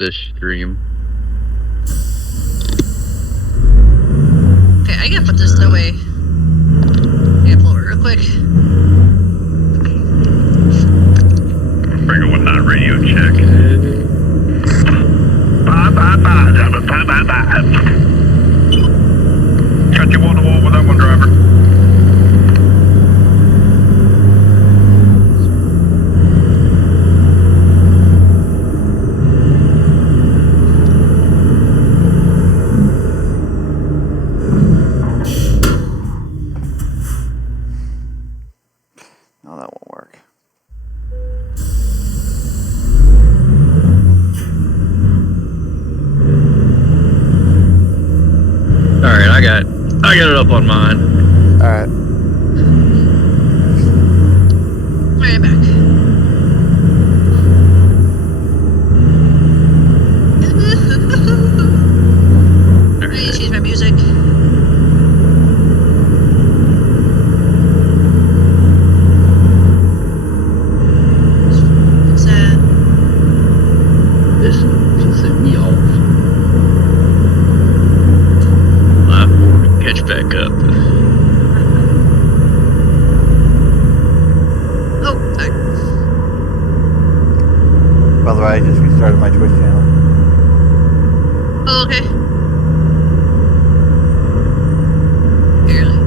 this stream. Okay, I gotta put this away. I gotta pull it real quick. Bring a 19 radio check. Bye. Got you on the wall with that one, driver. No, that won't work. Alright, I got it up on mine. Alright. Right, I'm back. I need to change my music. What's that? This pisses me off. Live board, catch back up. Oh, sorry. By the way, I just restarted my Twitch channel. Oh, okay. Barely.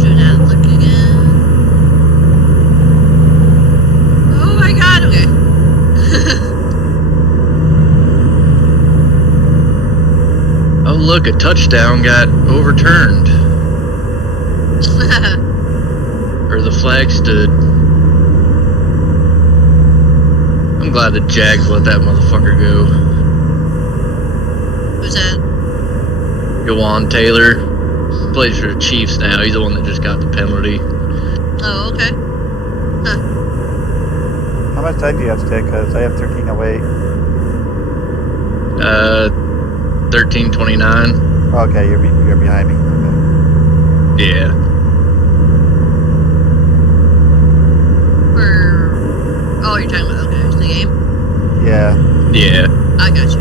Do not look again. Oh my god, okay. Oh look, a touchdown got overturned. Or the flag stood. I'm glad the Jags let that motherfucker go. Who's that? Jawan Taylor plays for the Chiefs now. He's the one that just got the penalty. Oh, okay. Huh. How much time do you have to take? Because I have 13:08. 13:29. Okay, you're behind me. Okay. Yeah. Oh, you're talking about, okay, the game? Yeah. Yeah. I got you.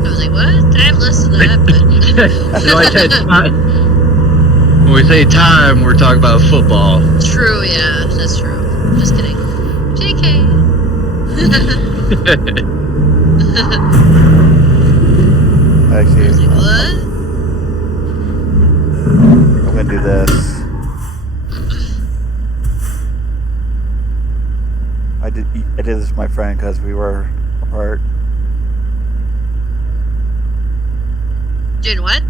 I was like, what? I haven't listened to that, but... So I said time. When we say time, we're talking about football. True, yeah, that's true. Just kidding. JK. Actually, I was like, what? I'm gonna do this. I did this with my friend because we were apart. Doing what?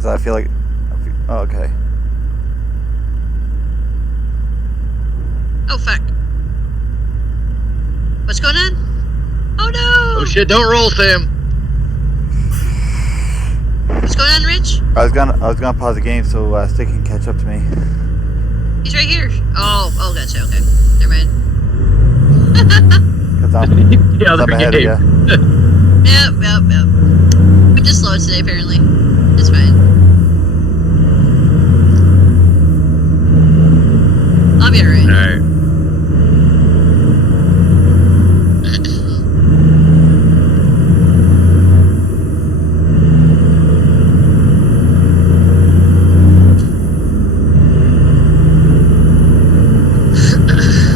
So I feel like. Oh, okay. Oh, fuck. What's going on? Oh, no! Oh shit, don't roll, Sam. What's going on, Rich? I was gonna pause the game so Stick can catch up to me. He's right here. Oh, gotcha, okay. Never mind. Cause I'm The other ahead of game. you. Yep. I'm just slow today, apparently. It's fine. I'll be alright. Alright.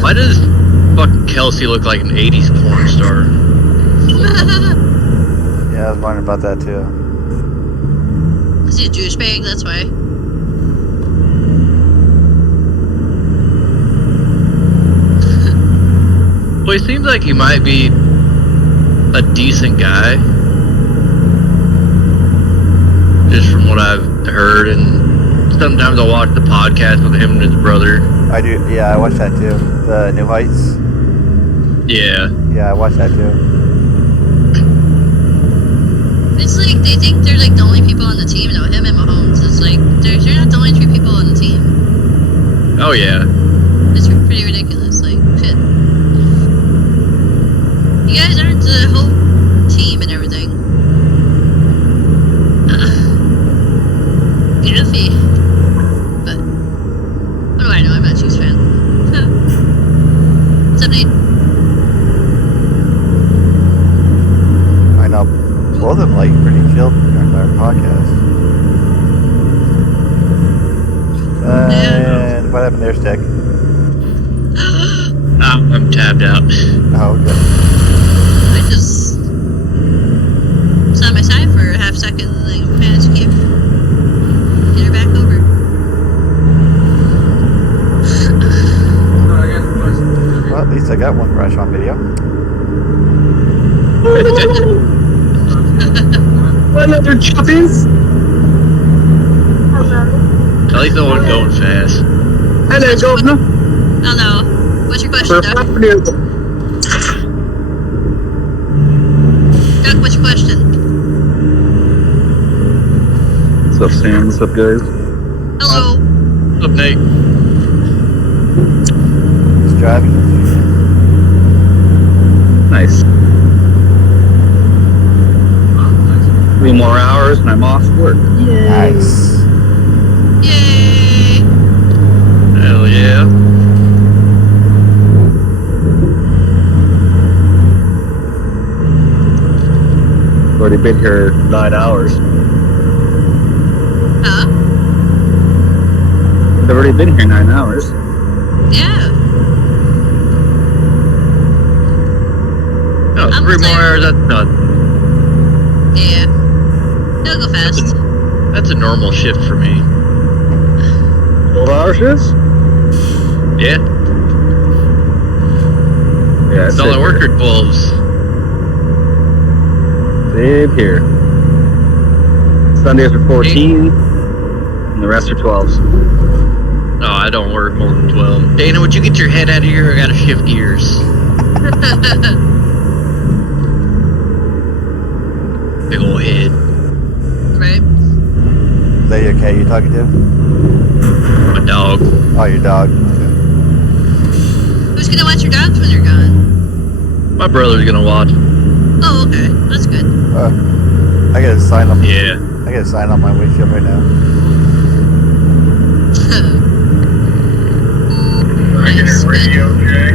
Why does fucking Kelsey look like an 80s porn star? Yeah, I was wondering about that too. Is he a douchebag? That's why. Well, he seems like he might be a decent guy. Just from what I've heard, and sometimes I'll watch the podcast with him and his brother. I do. Yeah, I watched that too. The New Heights. Yeah. Yeah, I watched that too. It's like they think they're like the only people on the team. No, him and Mahomes. It's like they're not the only three people on the team. Oh yeah. It's pretty ridiculous. Like shit. You guys aren't the whole team and everything. Yes. be. But what do I know? I'm not a Chiefs fan. What's up, Nate? I know both of them like pretty chilled during their podcast. And what happened there, Stick? I'm tabbed out. Oh, okay. I just saw my side for a half second and then managed to get her back over. Well, at least I got one crash on video. Another choppies. At least the one going fast. Hello, Governor. Oh no. What's your question, Duck? Duck, what's your question? What's up, Sam? What's up, guys? Hello. What's up, Nate? Just driving. Nice. 3 more hours and I'm off work. Nice. Yay. Hell yeah. Already been here 9 hours. Huh? I've already been here 9 hours. Yeah. No, I'm 3 more tired. hours, that's done. Yeah. It'll go fast. That's a normal shift for me. 12 hours shifts? Yeah. Yeah, That's all I work are 12s. Same here. Sundays are 14, and the rest are 12s. No, I don't work more than 12. Dana, would you get your head out of here? I gotta shift gears. Big ol' head. Right. Is that your cat you're talking to? My dog. Oh, your dog. Okay. Who's gonna watch your dogs when you're gone? My brother's gonna watch. Oh, okay. That's good. I gotta sign up. Yeah. I gotta sign up my windshield right now. Nice. Radio check.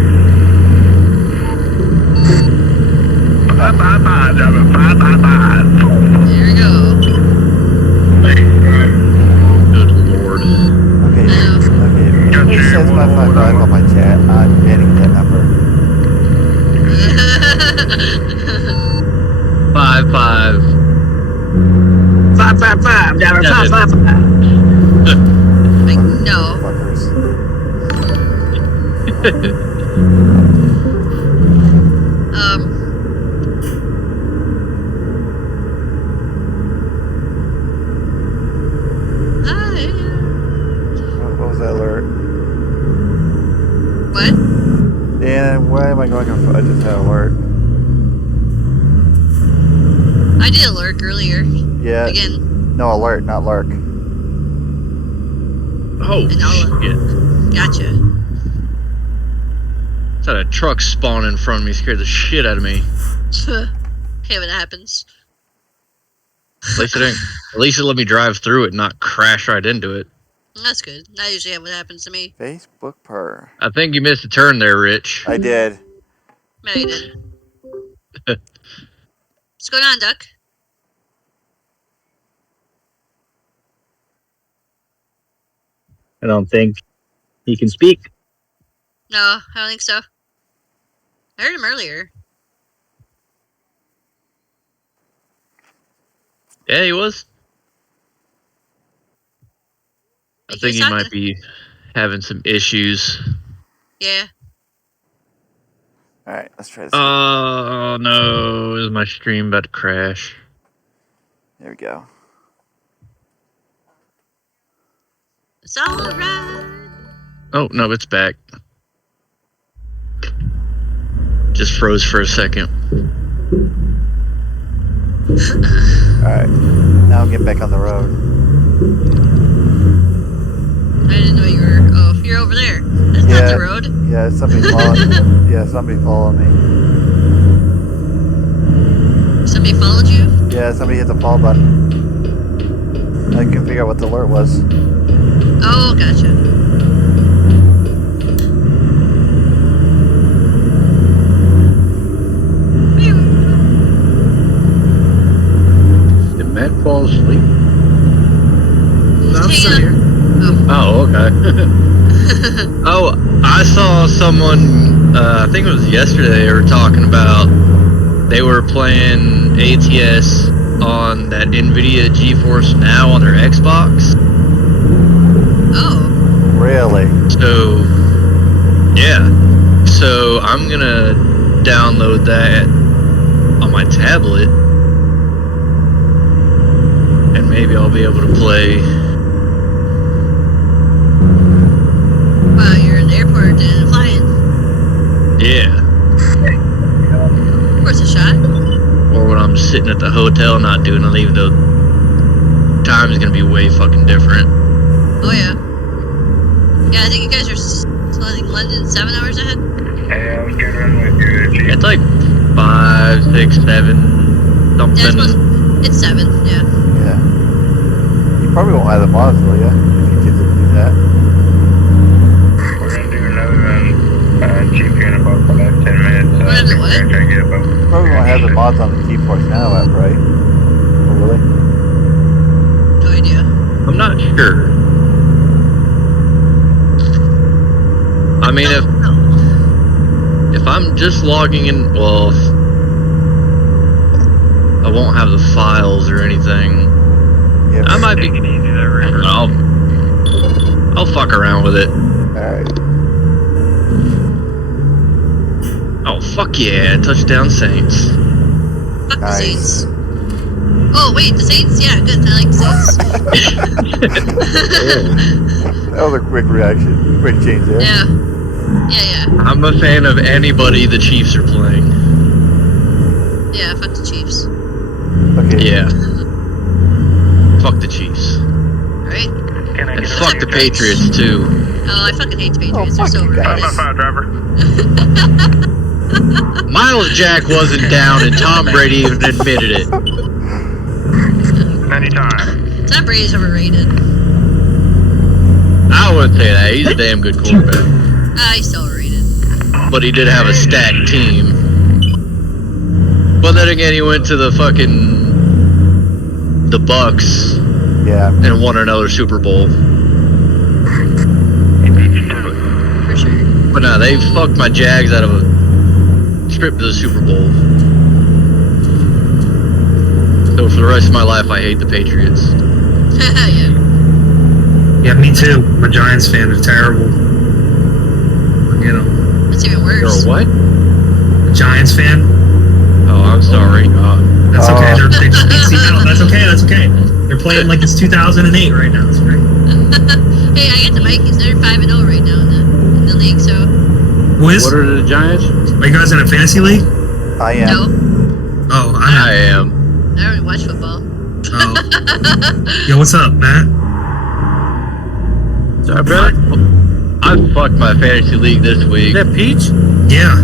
555, driver 555. There we go. Good lord. Okay. I know. Okay. It says 555 on my chat. I'm getting that number. 5-5. 555, driver, Yeah, 555. Like, no. Fuckers. Hi. What was that alert? What? And why am I going on? I just had an alert. I did a lurk earlier. Yeah. Again. No, alert, not lurk. Oh, And I'll- shit. Gotcha. It's had a truck spawn in front of me, scared the shit out of me. Hey, when that happens. At least it let me drive through it, not crash right into it. That's good. Not usually what happens to me. Facebook per. I think you missed a turn there, Rich. I did. No, you didn't. What's going on, Duck? I don't think he can speak. No, I don't think so. I heard him earlier. Yeah, he was. I He think was he talking. might be having some issues. Yeah. Alright, let's try this. Oh no, is my stream about to crash? There we go. It's alright. Oh no, it's back. Just froze for a second. Alright. Now I'm getting back on the road. I didn't know you were. Oh, you're over there. That's not Yeah. the road. Yeah, somebody followed. Yeah, somebody followed me. Somebody followed you? Yeah, somebody hit the follow button. I I couldn't figure out what the alert was. Oh, gotcha. Did Matt fall asleep? He's I'm still hanging here. Oh, okay. Oh, I saw someone, I think it was yesterday, they were talking about, they were playing ATS on that NVIDIA GeForce Now on their Xbox. Oh. Really? So, yeah. So I'm gonna download that on my tablet, and maybe I'll be able to play. Wow, you're in the airport and flying. Yeah. Worth a shot. Or when I'm sitting at the hotel not doing anything, even though time is gonna be way fucking different. Oh, yeah. Yeah, I think you guys are like London 7 hours ahead. Hey, I was getting runway 2 It's like 5, 6, 7, Yeah, something. it's 7, yeah. Yeah. You probably won't have the mods, will you? If you did do that. We're gonna do another GP in about 10 minutes. What is it, what? We're gonna try to get about. Probably won't have the mods on the GeForce Now app, right? Oh, really? No idea. I'm not sure. I mean, if I'm just logging in, well, I won't have the files or anything. Yeah. I might be. Take it easy there, River. I'll fuck around with it. Alright. Oh fuck yeah! Touchdown Saints. Fuck the Nice. Saints. Oh, wait, the Saints? Yeah, good. I like the Saints. That was a quick reaction. Quick change there. Yeah. Yeah. I'm a fan of anybody the Chiefs are playing. Yeah, fuck the Chiefs. Okay. Yeah. Fuck the Chiefs. Right? Can I And get fuck the Patriots too. Oh, I fucking hate the Patriots. fuck They're so you guys. ridiculous. 5 driver. Miles Jack wasn't down and Tom Brady even admitted it. Anytime. Tom Brady's overrated. I wouldn't say that. He's a damn good quarterback. He's still overrated. But he did have a stacked team. But then again, he went to the Bucks Yeah. and won another Super Bowl. For sure. But no, they fucked my Jags out of a trip to the Super Bowl. So for the rest of my life, I hate the Patriots. Yeah. Yeah, me too. I'm a Giants fan. They're terrible. You know, That's even You're worse. a what? a Giants fan. Oh, I'm sorry. That's okay. Oh. They just beat Seattle. That's okay. That's okay. They're playing like it's 2008 right now. It's great. Hey, I got the Vikings. They're 5-0 right now in the league, so Who is? What are the Giants? Are you guys in a fantasy league? I am. no. Oh, I am. I don't even watch football. Oh. Yo, what's up, Matt? Sorry, brother. I fucked my fantasy league this week. Is that Peach? Yeah,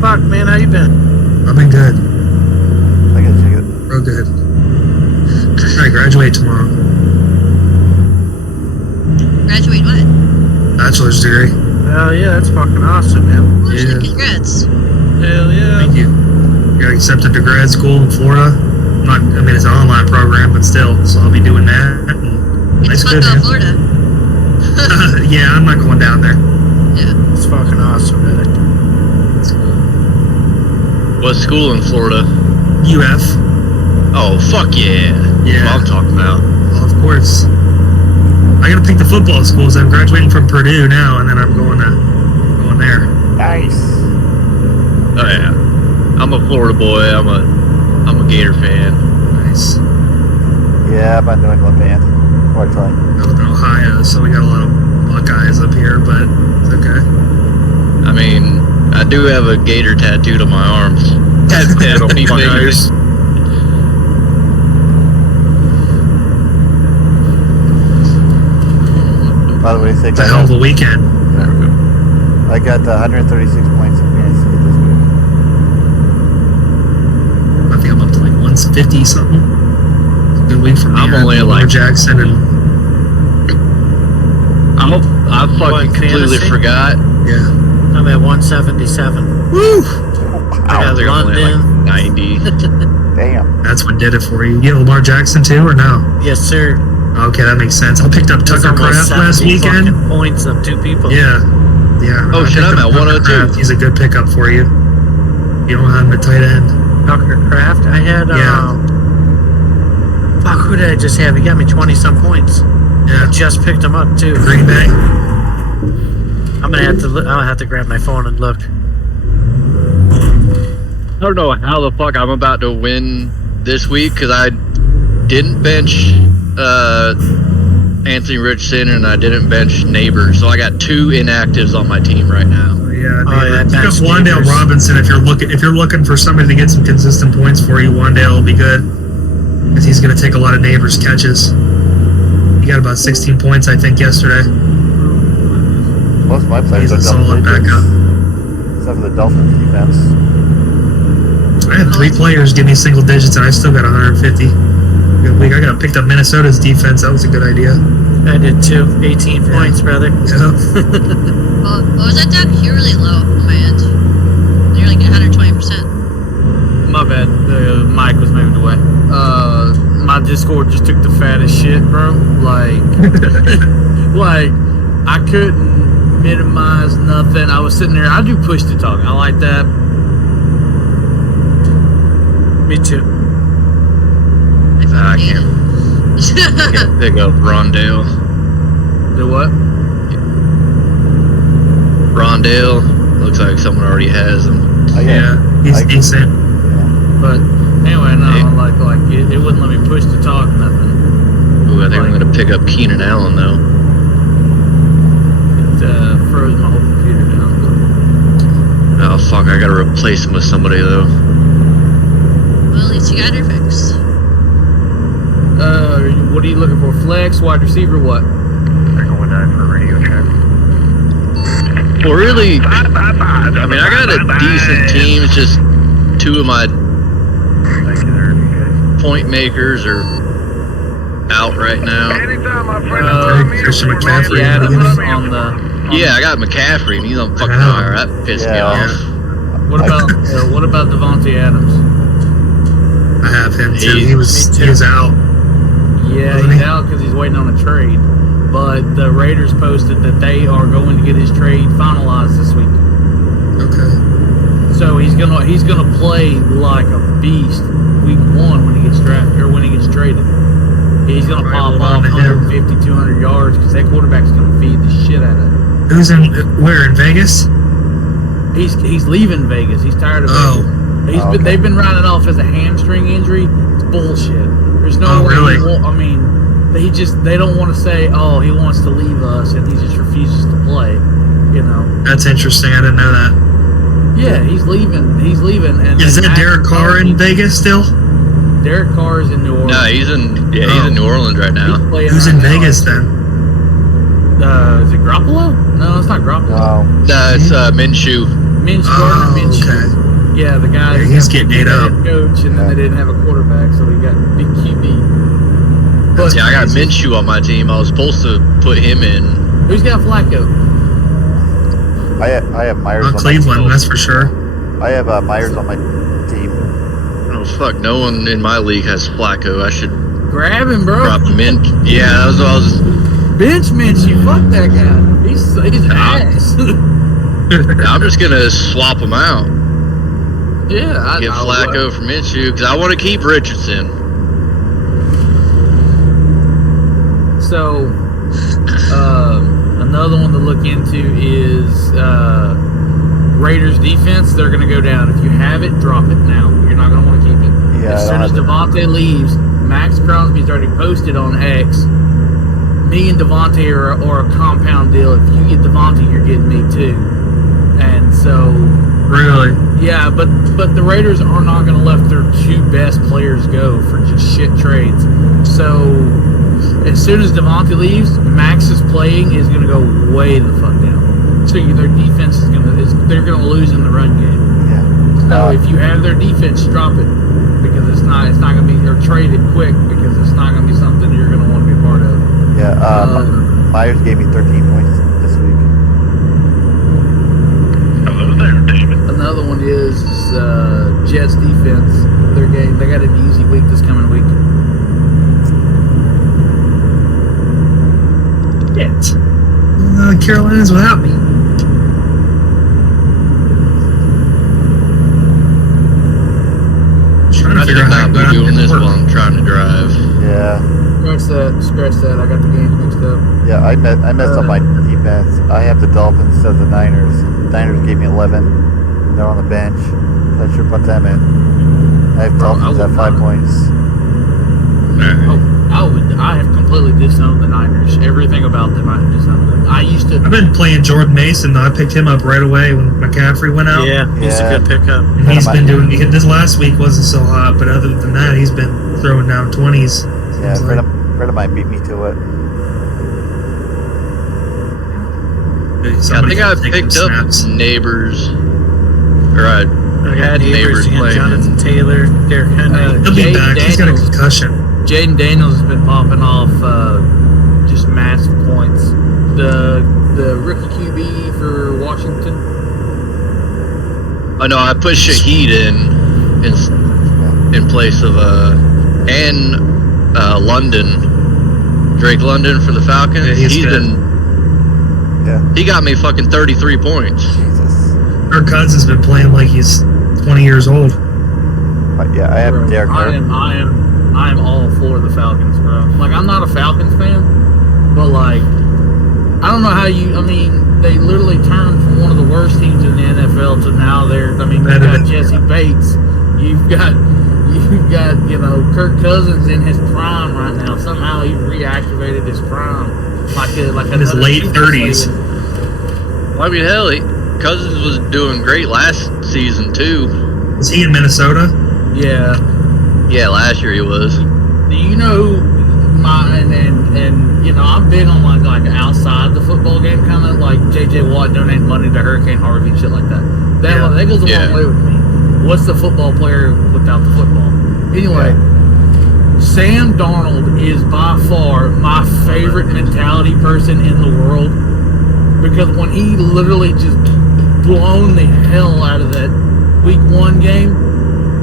Fuck, man, how you been? I've been good. I gotta check it. Real good. I graduate tomorrow. Graduate what? Bachelor's degree. Hell yeah, that's fucking awesome, man. Oh, shit, Yeah. congrats. Hell yeah. Thank you. Got accepted to grad school in Florida. I mean, it's an online program, but still. So I'll be doing that. And Get nice the fuck good, out of man. Florida. Yeah, I'm not going down there. Yeah. It's fucking awesome, man. What school in Florida? UF. Oh, fuck yeah. Yeah. That's what I'm talking about. Well, of course. I gotta pick the football schools. I'm graduating from Purdue now, and then I'm going there. Nice. Oh yeah. I'm a Florida boy. I'm a Gator fan. Nice. Yeah, I'm a New England fan. Unfortunately. I live in Ohio, so we got a lot of Buckeyes up here, but it's okay. I mean, I do have a Gator tattooed on my arms. That'll be fingers. By the way, It's a hell of a weekend. I got 136 points in fantasy this week. I think I'm up to like 150 something. Good week for me. I'm I had only at, Lamar like, Jackson and I fucking completely fantasy? forgot. yeah. I'm at 177. Woo! I got think I'm only at, London. like 90. Damn. That's what did it for you. You have Lamar Jackson too, or no? Yes, sir. Okay, that makes sense. I picked up That's Tucker almost Kraft last 70 weekend. fucking points of 2 people. Yeah. Oh, I shit, picked I'm up at Tucker 102. Kraft. He's a good pickup for you. You don't have him at tight end. Tucker Kraft. I had, Yeah. fuck, who did I just have? He got me 20-some points. Yeah. I just picked him up, too. Green Bay. I'll have to grab my phone and look. I don't know how the fuck I'm about to win this week because I didn't bench Anthony Richardson and I didn't bench Neighbors, so I got 2 inactives on my team right now. Yeah, yeah, pick up bench Wandale Neighbors. Robinson if you're looking for somebody to get some consistent points for you. Wandale will be good because he's going to take a lot of Neighbors catches. He got about 16 points, I think, yesterday. Most of my players He's are a double solid digits. backup. Except for the Dolphins defense. I had 3 players give me single digits, and I still got 150. Good week. I picked up Minnesota's defense. That was a good idea. I did, too. 18 points, brother. Yeah. Well, what was that, Doug? You're really low on my end. You're like 120%. My bad. The mic was moved away. My Discord just took the fattest shit, bro. Like, I couldn't minimize nothing. I was sitting there. I do push to talk. I like that. Me, too. I can't pick up Rondale. Do what? Rondale looks like someone already has him. Oh, Yeah, he's I- decent. But anyway, no, Hey. like it wouldn't let me push to talk nothing. Ooh, I think I'm gonna pick up Keenan Allen though. It froze my whole computer down. Oh fuck, I gotta replace him with somebody though. Well, at least you got her fixed. What are you looking for? Flex, wide receiver, what? Convoy Night for radio check. Well, really, I mean, I got a decent team. It's just 2 of my Thank you there, DJ. point makers are out right now. Anytime, my friend. Christian McCaffrey. Adams on the. Yeah, I got McCaffrey, and he's on fucking Wow. fire. That pissed me Yeah. off. What about Devontae Adams? I have him too. He- He was out. Yeah, Wasn't he's he? out because he's waiting on a trade. But the Raiders posted that they are going to get his trade finalized this week. Okay. So he's gonna play like a beast week 1 when he gets drafted or when he gets traded. He's gonna Right, pop hold off on to him. 150, 200 yards because that quarterback's gonna feed the shit out of it. Who's where in Vegas? He's leaving Vegas. He's tired of Oh. Vegas. Okay. They've been writing it off as a hamstring injury. It's bullshit. There's no Oh, way. really? They don't want to say, oh, he wants to leave us, and he just refuses to play. You know. That's interesting. I didn't know that. Yeah, he's leaving. He's leaving. And Is and that Derek Carr in Vegas still? Derek Carr is in New Orleans. No, he's in New Orleans right now. He's playing Who's right in now. Vegas then? Is it Garoppolo? No, it's not Garoppolo. Wow. It's Minshew. Gardner Oh, Minshew. okay. Yeah, the guy. Yeah, he's getting ate up. Head coach, and then they didn't have a quarterback, so he got big QB. But Yeah, I got Minshew on my team. I was supposed to put him in. Who's got Flacco? I have Myers on Cleveland, that's for sure. I have Myers on my team. Oh fuck, no one in my league has Flacco. I should Grab him, bro. drop him in. Yeah, that was what I was. Bench Minshew. Fuck that guy. He's ass. I'm just gonna swap him out. Yeah, Get Flacco for Minshew because I want to keep Richardson. So, another one to look into is Raiders defense. They're going to go down. If you have it, drop it now. You're not going to want to keep it. Yeah, As I soon don't as have Devontae leaves, Max Crosby's already posted on X. Me and Devontae are a compound deal. If you get Devontae, you're getting me too. And so, Really? yeah, but the Raiders are not going to let their 2 best players go for just shit trades. So as soon as Devontae leaves, Max's playing is going to go way the fuck down. So their defense they're going to lose in the run game. Yeah. So if you have their defense, drop it because it's not going to be or trade it quick because it's not going to be something you're going to want to be a part of. Yeah, Myers gave me 13 points this week. Hello there, David. Another one is Jets defense. Their game, they got an easy week this coming week. Shit. Carolina's without me. Trying to I figure should out how not to be go doing out this and while work. I'm trying to drive. Yeah, Scratch that. I got the games mixed up. yeah. I messed up my defense. I have the Dolphins instead of the Niners. Niners gave me 11. They're on the bench. So I should put them in. I have Dolphins I would at 5 not. points. I have completely disowned the Niners. Everything about them, I have disowned them. I used to. I've been playing Jordan Mason, though. I picked him up right away when McCaffrey went out. Yeah, he's Yeah. a good pickup. And he's been doing. This last week wasn't so hot, but other than that, he's been throwing down 20s. Yeah, Seems like. Fred of mine beat me to it. I Somebody think I can take picked them up snaps. Neighbors. Or I I got had Neighbors, neighbors you got playing. Jonathan Taylor, Derrick Henry. He'll be Jaden back. He's got a Daniels. concussion. Jaden Daniels has been popping off just massive points. The rookie QB for Washington. Oh no, I put Shaheed in place of London, Drake London for the Falcons. Yeah, he's good. He got me fucking 33 points. Jesus. Kirk Cousins has been playing like he's 20 years old. But yeah, I have Bro, Derek I am all for the Falcons, bro. Like, I'm not a Falcons fan, but like, I don't know how you. I mean, they literally turned from one of the worst teams in the NFL to now they're. I mean, you've got Jesse Bates, you've got Kirk Cousins in his prime right now. Somehow he reactivated his prime, like In his late 30s. Well, I mean, hell, Cousins was doing great last season too. Is he in Minnesota? Yeah. Yeah, last year he was. Do you know and I'm big on like outside the football game, kind of like J.J. Watt donating money to Hurricane Harvey and shit like that. That goes a long way with me. What's the football player without the football? Anyway, Sam Darnold is by far my favorite mentality person in the world, because when he literally just blown the hell out of that Week 1 game,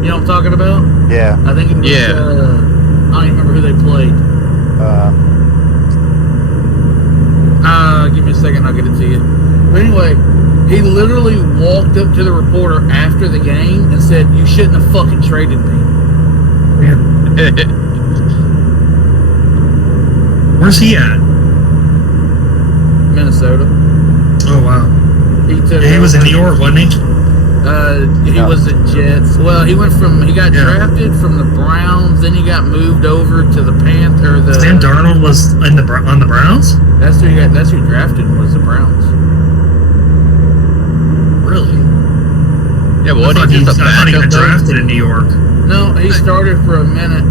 you know what I'm talking about? Yeah. I think it was, Yeah. I don't even remember who they played. Give me a second, I'll get it to you. But anyway, he literally walked up to the reporter after the game and said, "You shouldn't have fucking traded me." Where's he at? Minnesota. Oh, wow. He was in New York, wasn't he? He was the Jets. Well, he got drafted from the Browns, then he got moved over to the Panthers. Sam Darnold was on the Browns? That's who he drafted, was the Browns. Really? Yeah, but I what thought he he just a got backup though? drafted in New York. No, he started for a minute.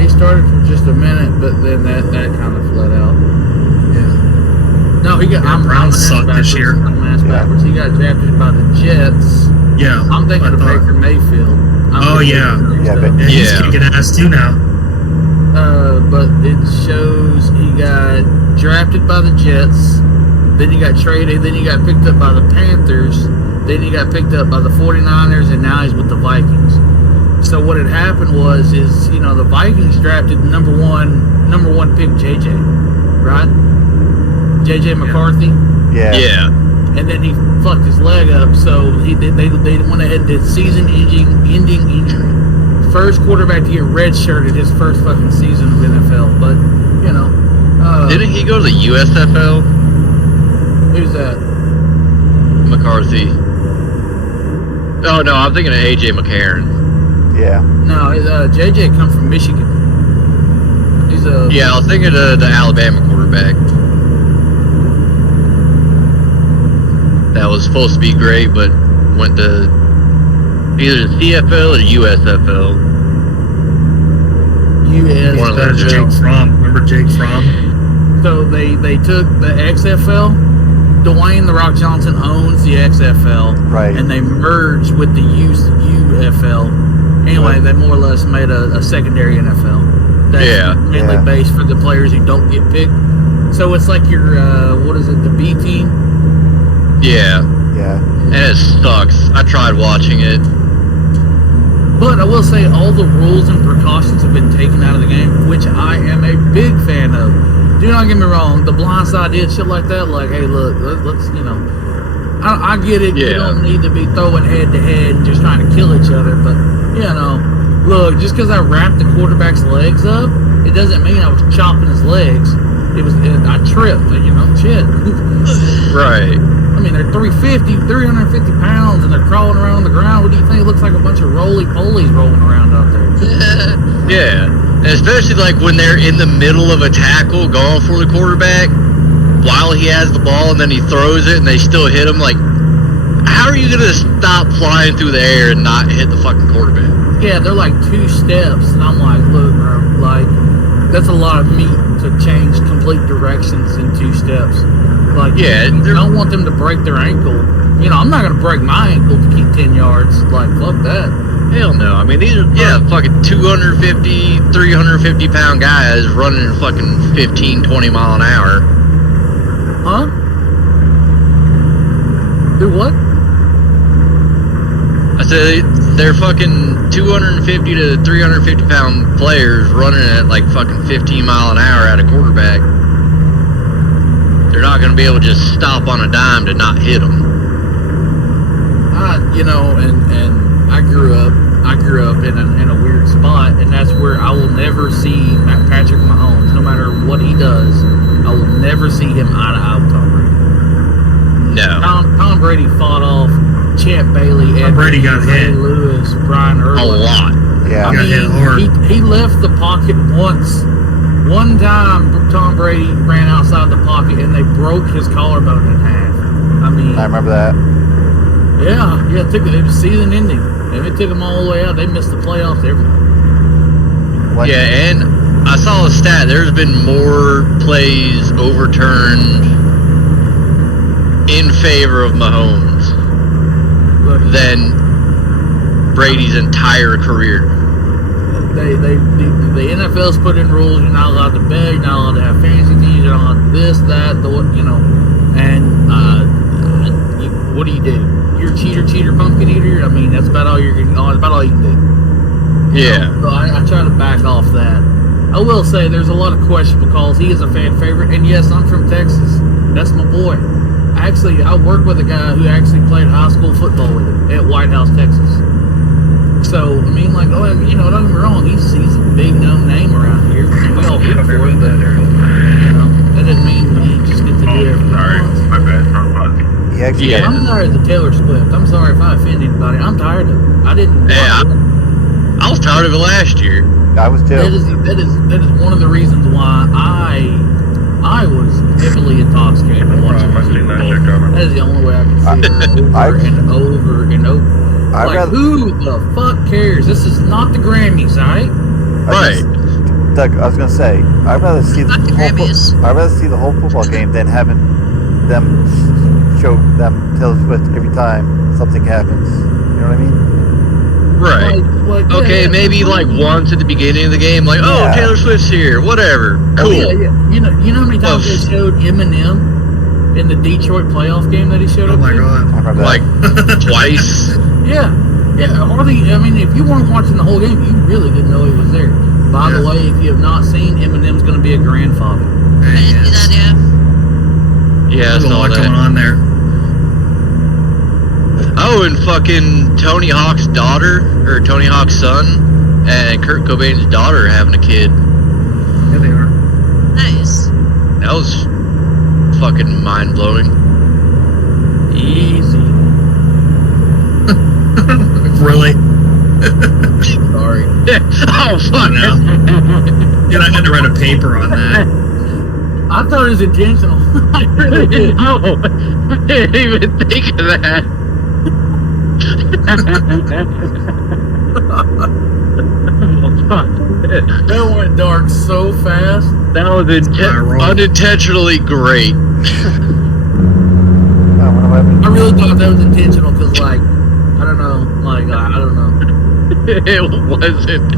He started for just a minute, but then that kind of fled out. Yeah. No, he got. Yeah, I'm Browns ass suck this backwards. year. I'm ass backwards. He got drafted by the Jets. Yeah. I'm thinking I of thought- Baker Mayfield. Oh, yeah. Yeah, but- Yeah, he's Yeah. kicking ass too now. But it shows he got drafted by the Jets. Then he got traded. Then he got picked up by the Panthers. Then he got picked up by the 49ers, and now he's with the Vikings. So what had happened was, the Vikings drafted number one pick JJ, right? JJ McCarthy. Yeah. Yeah. And then he fucked his leg up, so they went ahead and did season-ending injury. First quarterback to get redshirted his first fucking season of NFL, but Didn't he go to the USFL? who's that? McCarthy. Oh no, I'm thinking of AJ McCarron. Yeah. No, JJ comes from Michigan. He's a Yeah, I was thinking of the Alabama quarterback. That was supposed to be great, but went to either the CFL or USFL. US. One of That's those, Jake Fromm. Remember Jake Fromm? So they took the XFL. Dwayne The Rock Johnson owns the XFL, Right. and they merged with the UFL. Anyway, Right. they more or less made a secondary NFL. That's mainly Yeah. based for the players who don't get picked. So it's like your what is it, the B team? Yeah, Yeah. and it sucks. I tried watching it. But I will say all the rules and precautions have been taken out of the game, which I am a big fan of. Do not get me wrong, the blindside did shit like that. Like, hey, look, let's I get it. You Yeah. don't need to be throwing head to head and just trying to kill each other. But look, just because I wrapped the quarterback's legs up, it doesn't mean I was chopping his legs. I tripped. Shit. Right. I mean, they're 350 pounds, and they're crawling around on the ground. What do you think? It looks like a bunch of roly-polies rolling around out there. Yeah. And especially like when they're in the middle of a tackle going for the quarterback while he has the ball and then he throws it and they still hit him. Like, how are you going to stop flying through the air and not hit the fucking quarterback? Yeah, they're like 2 steps, and I'm like, look, bro, like, that's a lot of meat to change complete directions in 2 steps. Like, Yeah, you don't want them to break their ankle. I'm not going to break my ankle to keep 10 yards. Like, fuck that. Hell no. I mean, these are, fucking 250, 350 pound guys running at fucking 15, 20 mile an hour. Huh? Do what? I said they're fucking 250 to 350 pound players running at like fucking 15 mile an hour at a quarterback. They're not going to be able to just stop on a dime to not hit them. And I grew up in a weird spot, and that's where I will never see Patrick Mahomes, no matter what he does. I will never see him eye to eye with Tom Brady. No. Tom Brady fought off Champ Bailey, Tom Brady got Ray hit. Lewis, Brian A Urban. lot. Yeah. I Got hit hard. mean, he left the pocket once. One time, Tom Brady ran outside the pocket, and they broke his collarbone in half. I mean, I remember that. yeah, it was season ending. If it took them all the way out, they missed the playoffs, everything. What? Yeah, and I saw a stat. There's been more plays overturned in favor of Mahomes But than Brady's entire career. the NFL's put in rules. You're not allowed to bet. You're not allowed to have fantasy teams. You're not allowed to do this, that, and what do? You're a cheater, pumpkin eater. I mean, that's about all you can do. Yeah. So I try to back off that. I will say there's a lot of questionable calls. He is a fan favorite, and yes, I'm from Texas. That's my boy. Actually, I work with a guy who actually played high school football with him at White House, Texas. So I mean, like, don't get me wrong. He's a big known name around here, and we all root for him. But that doesn't mean he just get to do everything. Sorry, my bad, wrong button. He actually Yeah. I'm tired of the Taylor Swift. I'm sorry if I offend anybody. I'm tired of it. I didn't. Yeah. I was tired of it last year. I was too. That is one of the reasons why I was heavily intoxicated when watching the Super Bowl. That is the only way I can see it over and over and over. I'd Like, rather- who the fuck cares? This is not the Grammys, alright? Right. Doug, I was gonna say, I'd rather see Fuck the Grammys. I'd rather see the whole football game than having them show them Taylor Swift every time something happens. You know what I mean? Right. Like, yeah, Okay, yeah, maybe that's like fine. once at the beginning of the game, like, oh, Yeah. Taylor Swift's here, whatever. Cool. Yeah, yeah. You know how many times they showed Eminem in the Detroit playoff game that he showed Oh up my to? I god. remember that. Like twice. Yeah. Hardly. I mean, if you weren't watching the whole game, you really didn't know he was there. By the Yeah. way, if you have not seen, Eminem's going to be a grandfather. I didn't see that, yeah. Yeah, I There's a saw lot going that. on there. Oh, and fucking Tony Hawk's daughter, or Tony Hawk's son, and Kurt Cobain's daughter having a kid. Yeah, they are. Nice. That was fucking mind blowing. Easy. Really? Sorry. Oh fuck! No. Dude, I had to write a paper on that. I thought it was intentional. I really did. No, I didn't even think of that. That went dark so fast. That was Spiral. unintentionally great. I really thought that was intentional because, like, I don't know. Like, I don't know. It wasn't.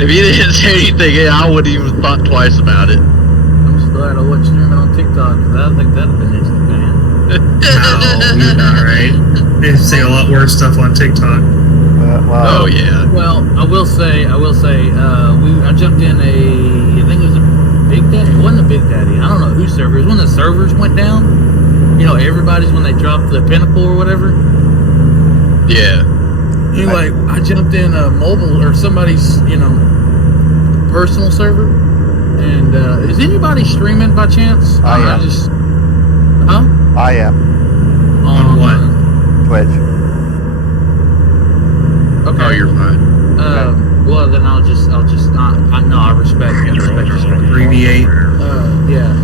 If you didn't say anything, I wouldn't even thought twice about it. I'm just glad I wasn't streaming on TikTok because I think that'd have been instant ban. No, you're not right. They say a lot worse stuff on TikTok. Oh yeah. Well, I will say, I jumped in I think it was a Big Daddy. It wasn't a Big Daddy. I don't know whose server. It was when the servers went down. You know, everybody's when they dropped the pinnacle or whatever. Yeah. Anyway, I jumped in a mobile or somebody's, personal server. And is anybody streaming by chance? I am. I am. On what? Twitch. Okay. Oh, you're fine. Well, then I'll just not. I respect you. Abbreviate. Yeah.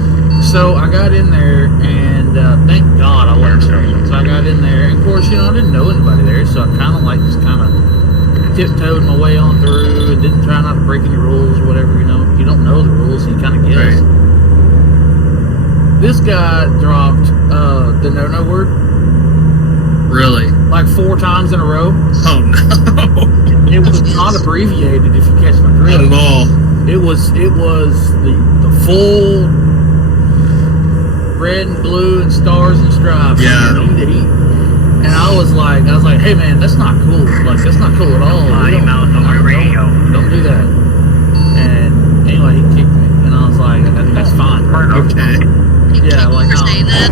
So I got in there, and thank God I wasn't streaming. So I got in there, and of course, I didn't know anybody there, so I kind of tiptoed my way on through, and didn't try not to break any rules or whatever. You don't know the rules, so you kind of guess. Right. This guy dropped the no word. Really? Like 4 times in a row. Oh no. It was not abbreviated, if you catch my drift. Not at all. It was the full red and blue and stars and stripes. Yeah. And I was like, hey man, that's not cool. Like, that's not cool at all. Don't do that. And anyway, he kicked me, and I was like, that's fine. Okay. Yeah, like For saying that.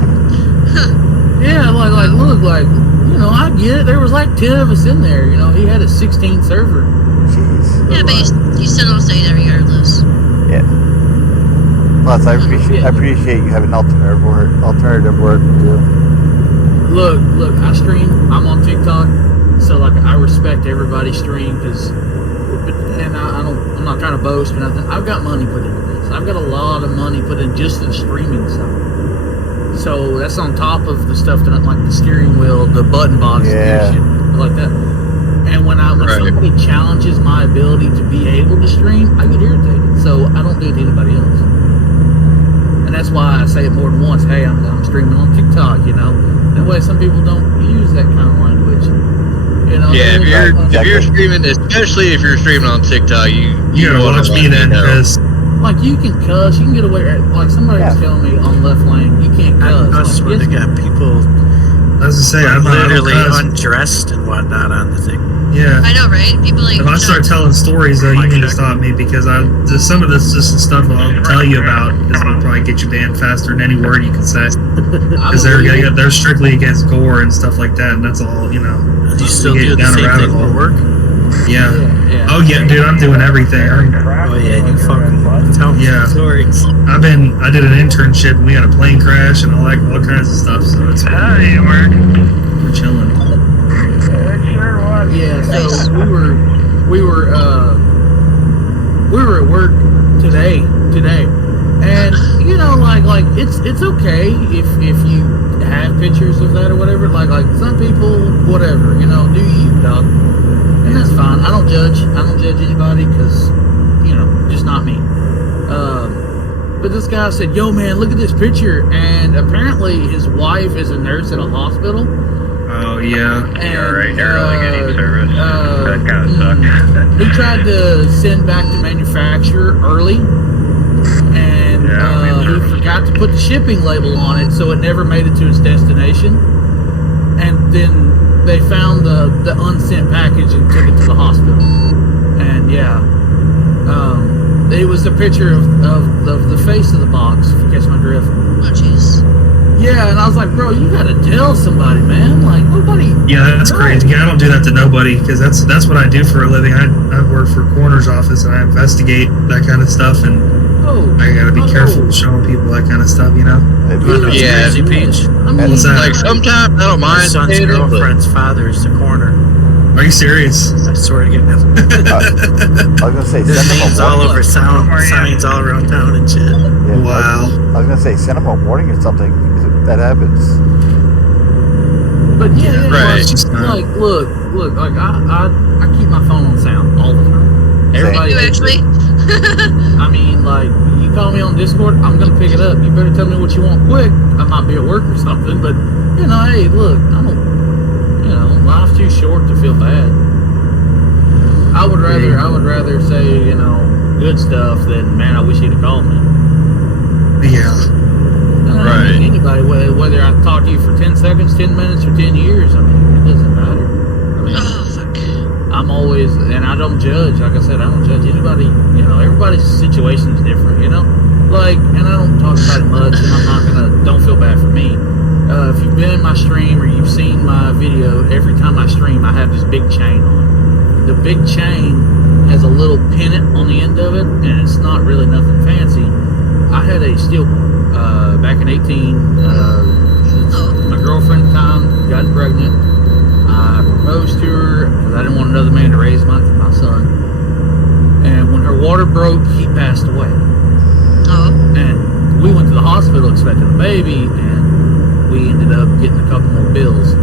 yeah, like look, like I get it. There was like 10 of us in there. He had a 16 server. Jeez. Yeah, but you still don't say that regardless. Yeah. Plus, I appreciate you having alternative work to do. Look, I stream. I'm on TikTok, so like I respect everybody's stream and I'm not trying to boast or nothing. I've got money put into this. I've got a lot of money put in just the streaming stuff. So that's on top of the stuff that like the steering wheel, the button box, and shit like that. And when somebody challenges my ability to be able to stream, I get irritated. So I don't do it to anybody else. And that's why I say it more than once. Hey, I'm streaming on TikTok. That way some people don't use that kind of language. Yeah, if you're streaming, especially if you're streaming on TikTok, you gotta watch me then, because like you can cuss, you can get away. Like somebody was telling me on left lane, you can't cuss. That's where they got people as I say, I'm literally undressed and whatnot on the thing. Yeah. I know, right? People like. If I start telling stories, though, you need to stop me because some of this just stuff I'll tell you about is gonna probably get you banned faster than any word you can say. Because they're strictly against gore and stuff like that, and that's all Do you still do the same thing for work? Yeah. Oh yeah, dude, I'm doing everything. Oh yeah, you fucking tell me stories. I did an internship and we had a plane crash and all kinds of stuff. So it's we're chilling. Yeah, so we were at work today, and like it's okay if you have pictures of that or whatever. Like some people, whatever, do you, dog, and that's fine. I don't judge anybody because just not me. But this guy said, "Yo, man, look at this picture," and apparently his wife is a nurse at a hospital. Oh yeah. And, You're really getting service. That kind of sucks. He tried to send back the manufacturer early, and he forgot to put the shipping label on it, so it never made it to its destination. And then they found the unsent package and took it to the hospital. And it was a picture of the face of the box, if you catch my drift. Oh, jeez. Yeah, and I was like, bro, you gotta tell somebody, man. Like, nobody. Yeah, that's crazy. Yeah, I don't do that to nobody because that's what I do for a living. I work for a coroner's office and I investigate that kind of stuff, and I gotta be careful showing people that kind of stuff, Yeah. Crazy Peach. What's that? Like sometimes I don't My mind. son's saying it, but- girlfriend's father is the coroner. Are you serious? I swear to God. I was gonna say, There's send them names a all warning. over signs all around town and shit. Yeah, Wow. I was gonna say, send them a warning or something if that happens. But yeah, Right. It's just not- like look, like I keep my phone on sound all the time. Everybody You hates actually? it. I mean, like you call me on Discord, I'm gonna pick it up. You better tell me what you want quick. I might be at work or something, but hey, look, I don't. Life's too short to feel bad. I would rather say, you know, good stuff than, man, I wish you'd have called me. Yeah. Right. Anybody, whether I talk to you for 10 seconds, 10 minutes, or 10 years, I mean, it doesn't matter. I mean, Oh, fuck. I'm always, and I don't judge. Like I said, I don't judge anybody. You know, everybody's situation is different. You know, like, and I don't talk about it much, and I'm not gonna. Don't feel bad for me. If you've been in my stream or you've seen my video, every time I stream, I have this big chain on. The big chain has a little pennant on the end of it, and it's not really nothing fancy. I had a steel back in 18. My girlfriend at the time got pregnant. I proposed to her because I didn't want another man to raise my son. And when her water broke, he passed away. Oh. And we went to the hospital expecting a baby, and we ended up getting a couple more bills.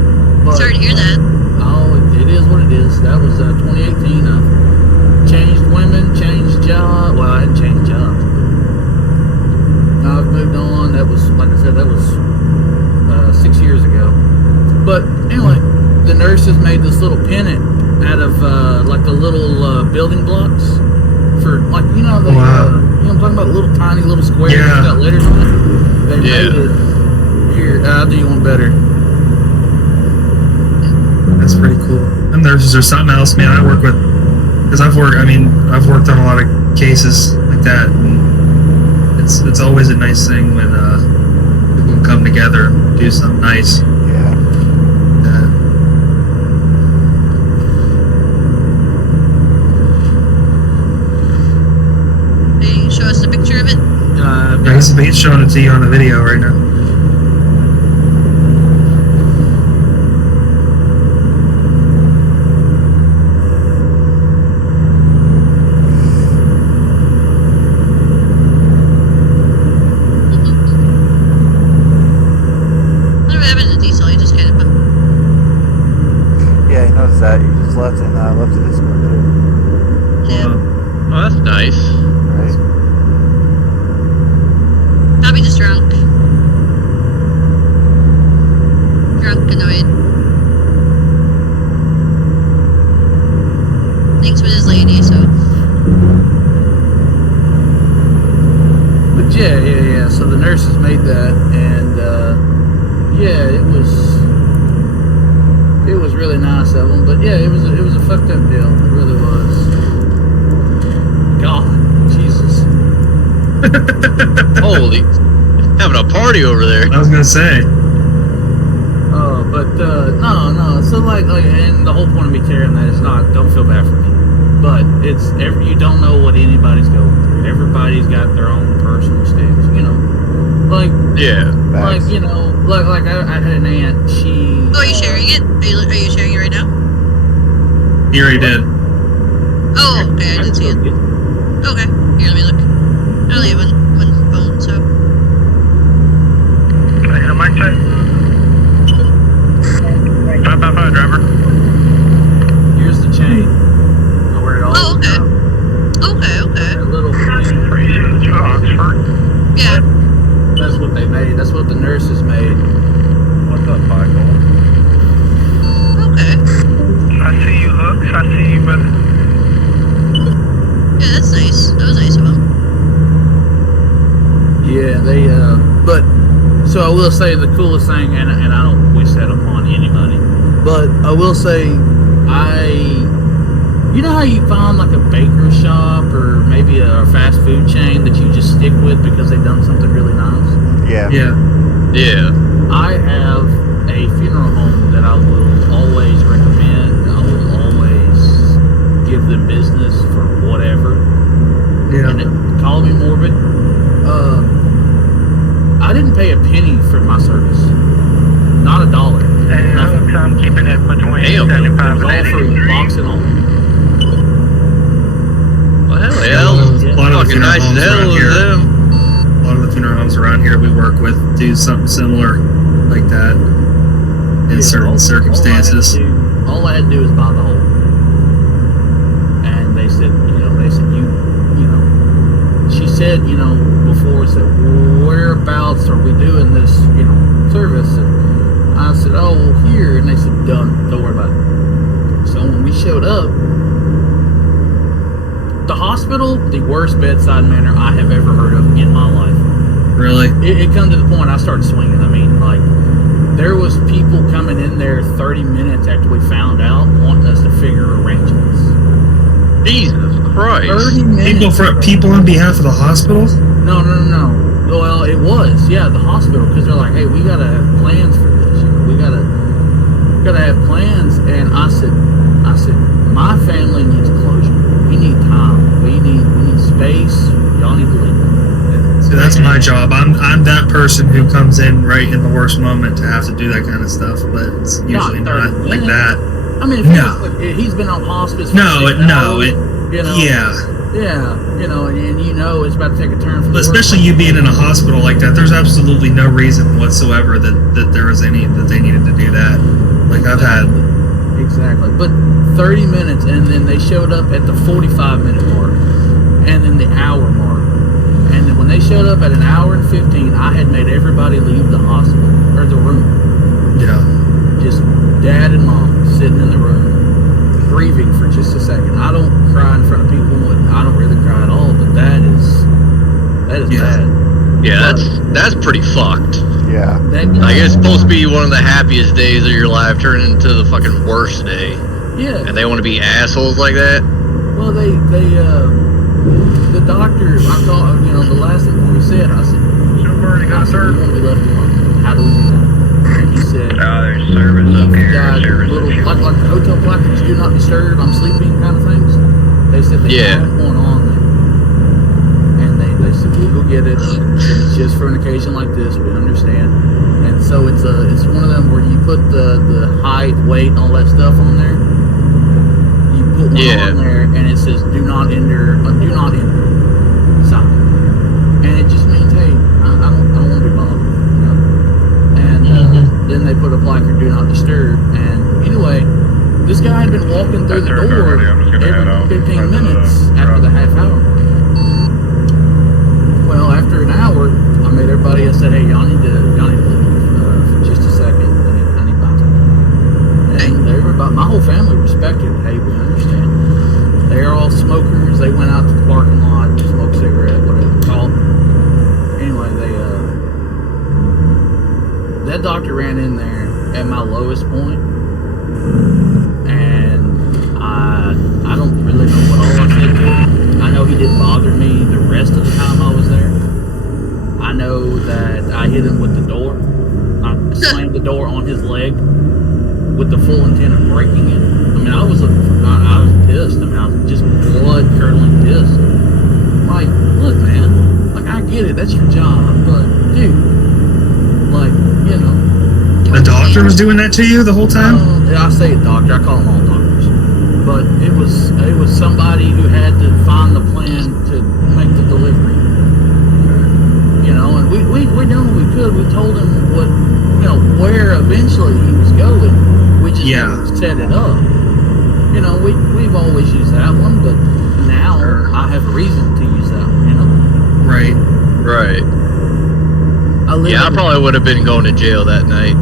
But, Sorry to hear that. Oh, it is what it is. That was 2018. I've changed women, changed jobs. Well, I hadn't changed jobs. I've moved on. That was, like I said, that was 6 years ago. But anyway, the nurses made this little pennant out of like the little building blocks for, like, you know, the, Wow. you know what I'm talking about, little tiny little squares Yeah. that got letters on it. They Yeah. made it. Here, I'll do you one better. That's pretty cool. Them nurses are something else, man. I work with, because I've worked on a lot of cases like that, and it's always a nice thing when people can come together and do something nice. Yeah. Can you show us a picture of it? He's showing it to you on the video right now. What happened to the detail? You just kind of. Yeah, he noticed that. You just left and left the Discord too. Yeah. Oh, that's nice. Right? Probably just drunk. Drunk, annoyed. Thanks with his lady, so. But yeah. So the nurses made that, and yeah, it was really nice of them. But yeah, it was a fucked up deal. It really was. God, Jesus. Holy, having a party over there. I was gonna say. But no. So like, and the whole point of me tearing that is not. Don't feel bad for me. But it's you don't know what anybody's going through. Everybody's got their own personal sticks. You know, like. Yeah. Like, you know, like I had an aunt, she... Oh, are you sharing it? Are you sharing it right now? He already did. Oh, okay, I didn't see it. Okay, here, let me look. I only have one phone, so. Can I hit a mic check? 555, driver. Here's the chain. I wear it all Oh, the okay. time. Okay. That little thing, Racing to Oxford. Yeah. that's what they made. That's what the nurses made. What's up, Michael? Okay. I see you, Hooks. I see you, brother. Yeah, that's nice. That was nice of him. Yeah, they, but, so I will say the coolest thing, and I don't wish that upon anybody, but I will say, you know how you find like a baker shop or maybe a fast food chain that you just stick with because they've done something really nice? Yeah. Yeah. Yeah. I have a funeral home that I will always recommend. I will always give them business for whatever. Yeah. And call me morbid. I didn't pay a penny for my service. Not a dollar. Hey, Nothing. Hooks, I'm keeping it between Damn. 75 It was and all 80. free, box and all. Well, hell Yeah, yeah. a lot of the Fucking funeral nice as homes hell around with here. them. A lot of the funeral homes around here we work with do something similar like that in Yeah, certain circumstances. All I had to do was buy the hole. And they said, she said, before, said, whereabouts are we doing this, service? And I said, oh, well, here. And they said, done. Don't worry about it. So when we showed up, The hospital, the worst bedside manner I have ever heard of in my life. Really? It come to the point I started swinging. I mean, like, there was people coming in there 30 minutes after we found out, wanting us to figure arrangements. Jesus Christ. 30 minutes. People on behalf of the hospital? No. Well, it was, yeah, the hospital, because they're like, hey, we gotta have plans for this. You know, we gotta have plans. And I said, my family needs closure. We need time. We need space. Y'all need to leave. So that's my job. I'm that person who comes in right in the worst moment to have to do that kind of stuff, but it's usually not like that. I mean, if he's been on hospice. Yeah, you know, and you know it's about to take a turn for the especially worse. you being in a hospital like that. There's absolutely no reason whatsoever that there was any that they needed to do that. Like I've had exactly, but 30 minutes, and then they showed up at the 45-minute mark, and then the hour mark. And then when they showed up at an hour and 15, I had made everybody leave the hospital, or the room. Yeah. Just dad and mom sitting in the room, grieving for just a second. I don't cry in front of people, and I don't really cry at all, but that is bad. Yeah, that's pretty fucked. Yeah. Like, it's supposed to be one of the happiest days of your life, turning into the fucking worst day. Yeah. And they want to be assholes like that? Well, the doctor, I thought, you know, the last thing he said, I said, we want to be left alone. How do we do that? And he said, there's service up you've here. got Service little, up here. like the hotel placards, do not disturb, I'm sleeping kind of things. They said they have one on there. And they said, we'll go get it. And it's just for an occasion like this, we understand. And so it's one of them where you put the height, weight, all that stuff on there. You put one on there, and it says do not enter sign. And it just means, hey, I don't want to be bothered, you know. And then they put a placard, do not disturb. And anyway, this guy had been walking through the door every 15 minutes after the half hour mark. Well, after an hour, I made everybody, I said, hey, y'all need to leave for just a second. I need my time. And everybody, my whole family respected it. Hey, we understand. They are all smokers. They went out to the parking lot, smoked a cigarette, whatever it's called. Anyway, that doctor ran in there at my lowest point, and I don't really know what all I said to him. I know he didn't bother me the rest of the time I was there. I know that I hit him with the door. I slammed the door on his leg with the full intent of breaking it. I mean, I was pissed. I mean, I was just blood curdling pissed. Like, look, man, like, I get it, that's your job, but dude, like, you know. The doctor was doing that to you the whole time? I say doctor, I call them all doctors. But it was somebody who had to find the plan to make the delivery. You know, and we done what we could. We told him what, you know, where eventually he was going. We just never set it up. You know, we've always used that one, but now I have a reason to use that one, you know? Right. I probably would have been going to jail that night.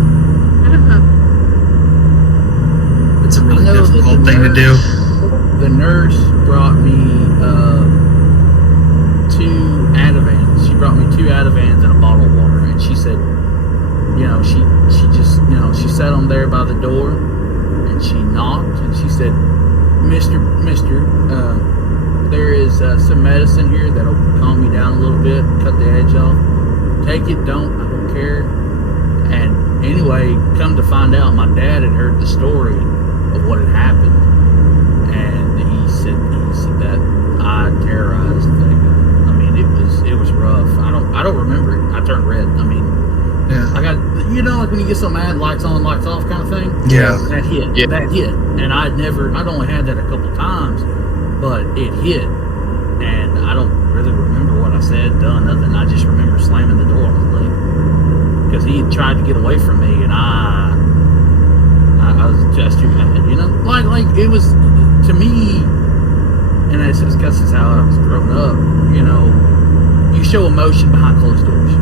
It's a really difficult thing to do. The nurse brought me 2 Advans. She brought me 2 Advans and a bottle of water, and she said, you know, she just, you know, she sat on there by the door, and she knocked, and she said, Mister, there is some medicine here that'll calm me down a little bit, cut the edge off. Take it, I don't care. And anyway, come to find out, my dad had heard the story of what had happened, and he said that I terrorized the thing. I mean, it was rough. I don't remember it. I turned red. I mean, yeah. I got, you know, like when you get so mad, lights on, lights off kind of thing. Yeah. That hit, and I'd only had that a couple times, but it hit, and I don't really remember what I said, done, nothing. I just remember slamming the door on his leg because he had tried to get away from me, and I was just too mad, you know. Like it was to me, and it's because it's how I was growing up. You know, you show emotion behind closed doors.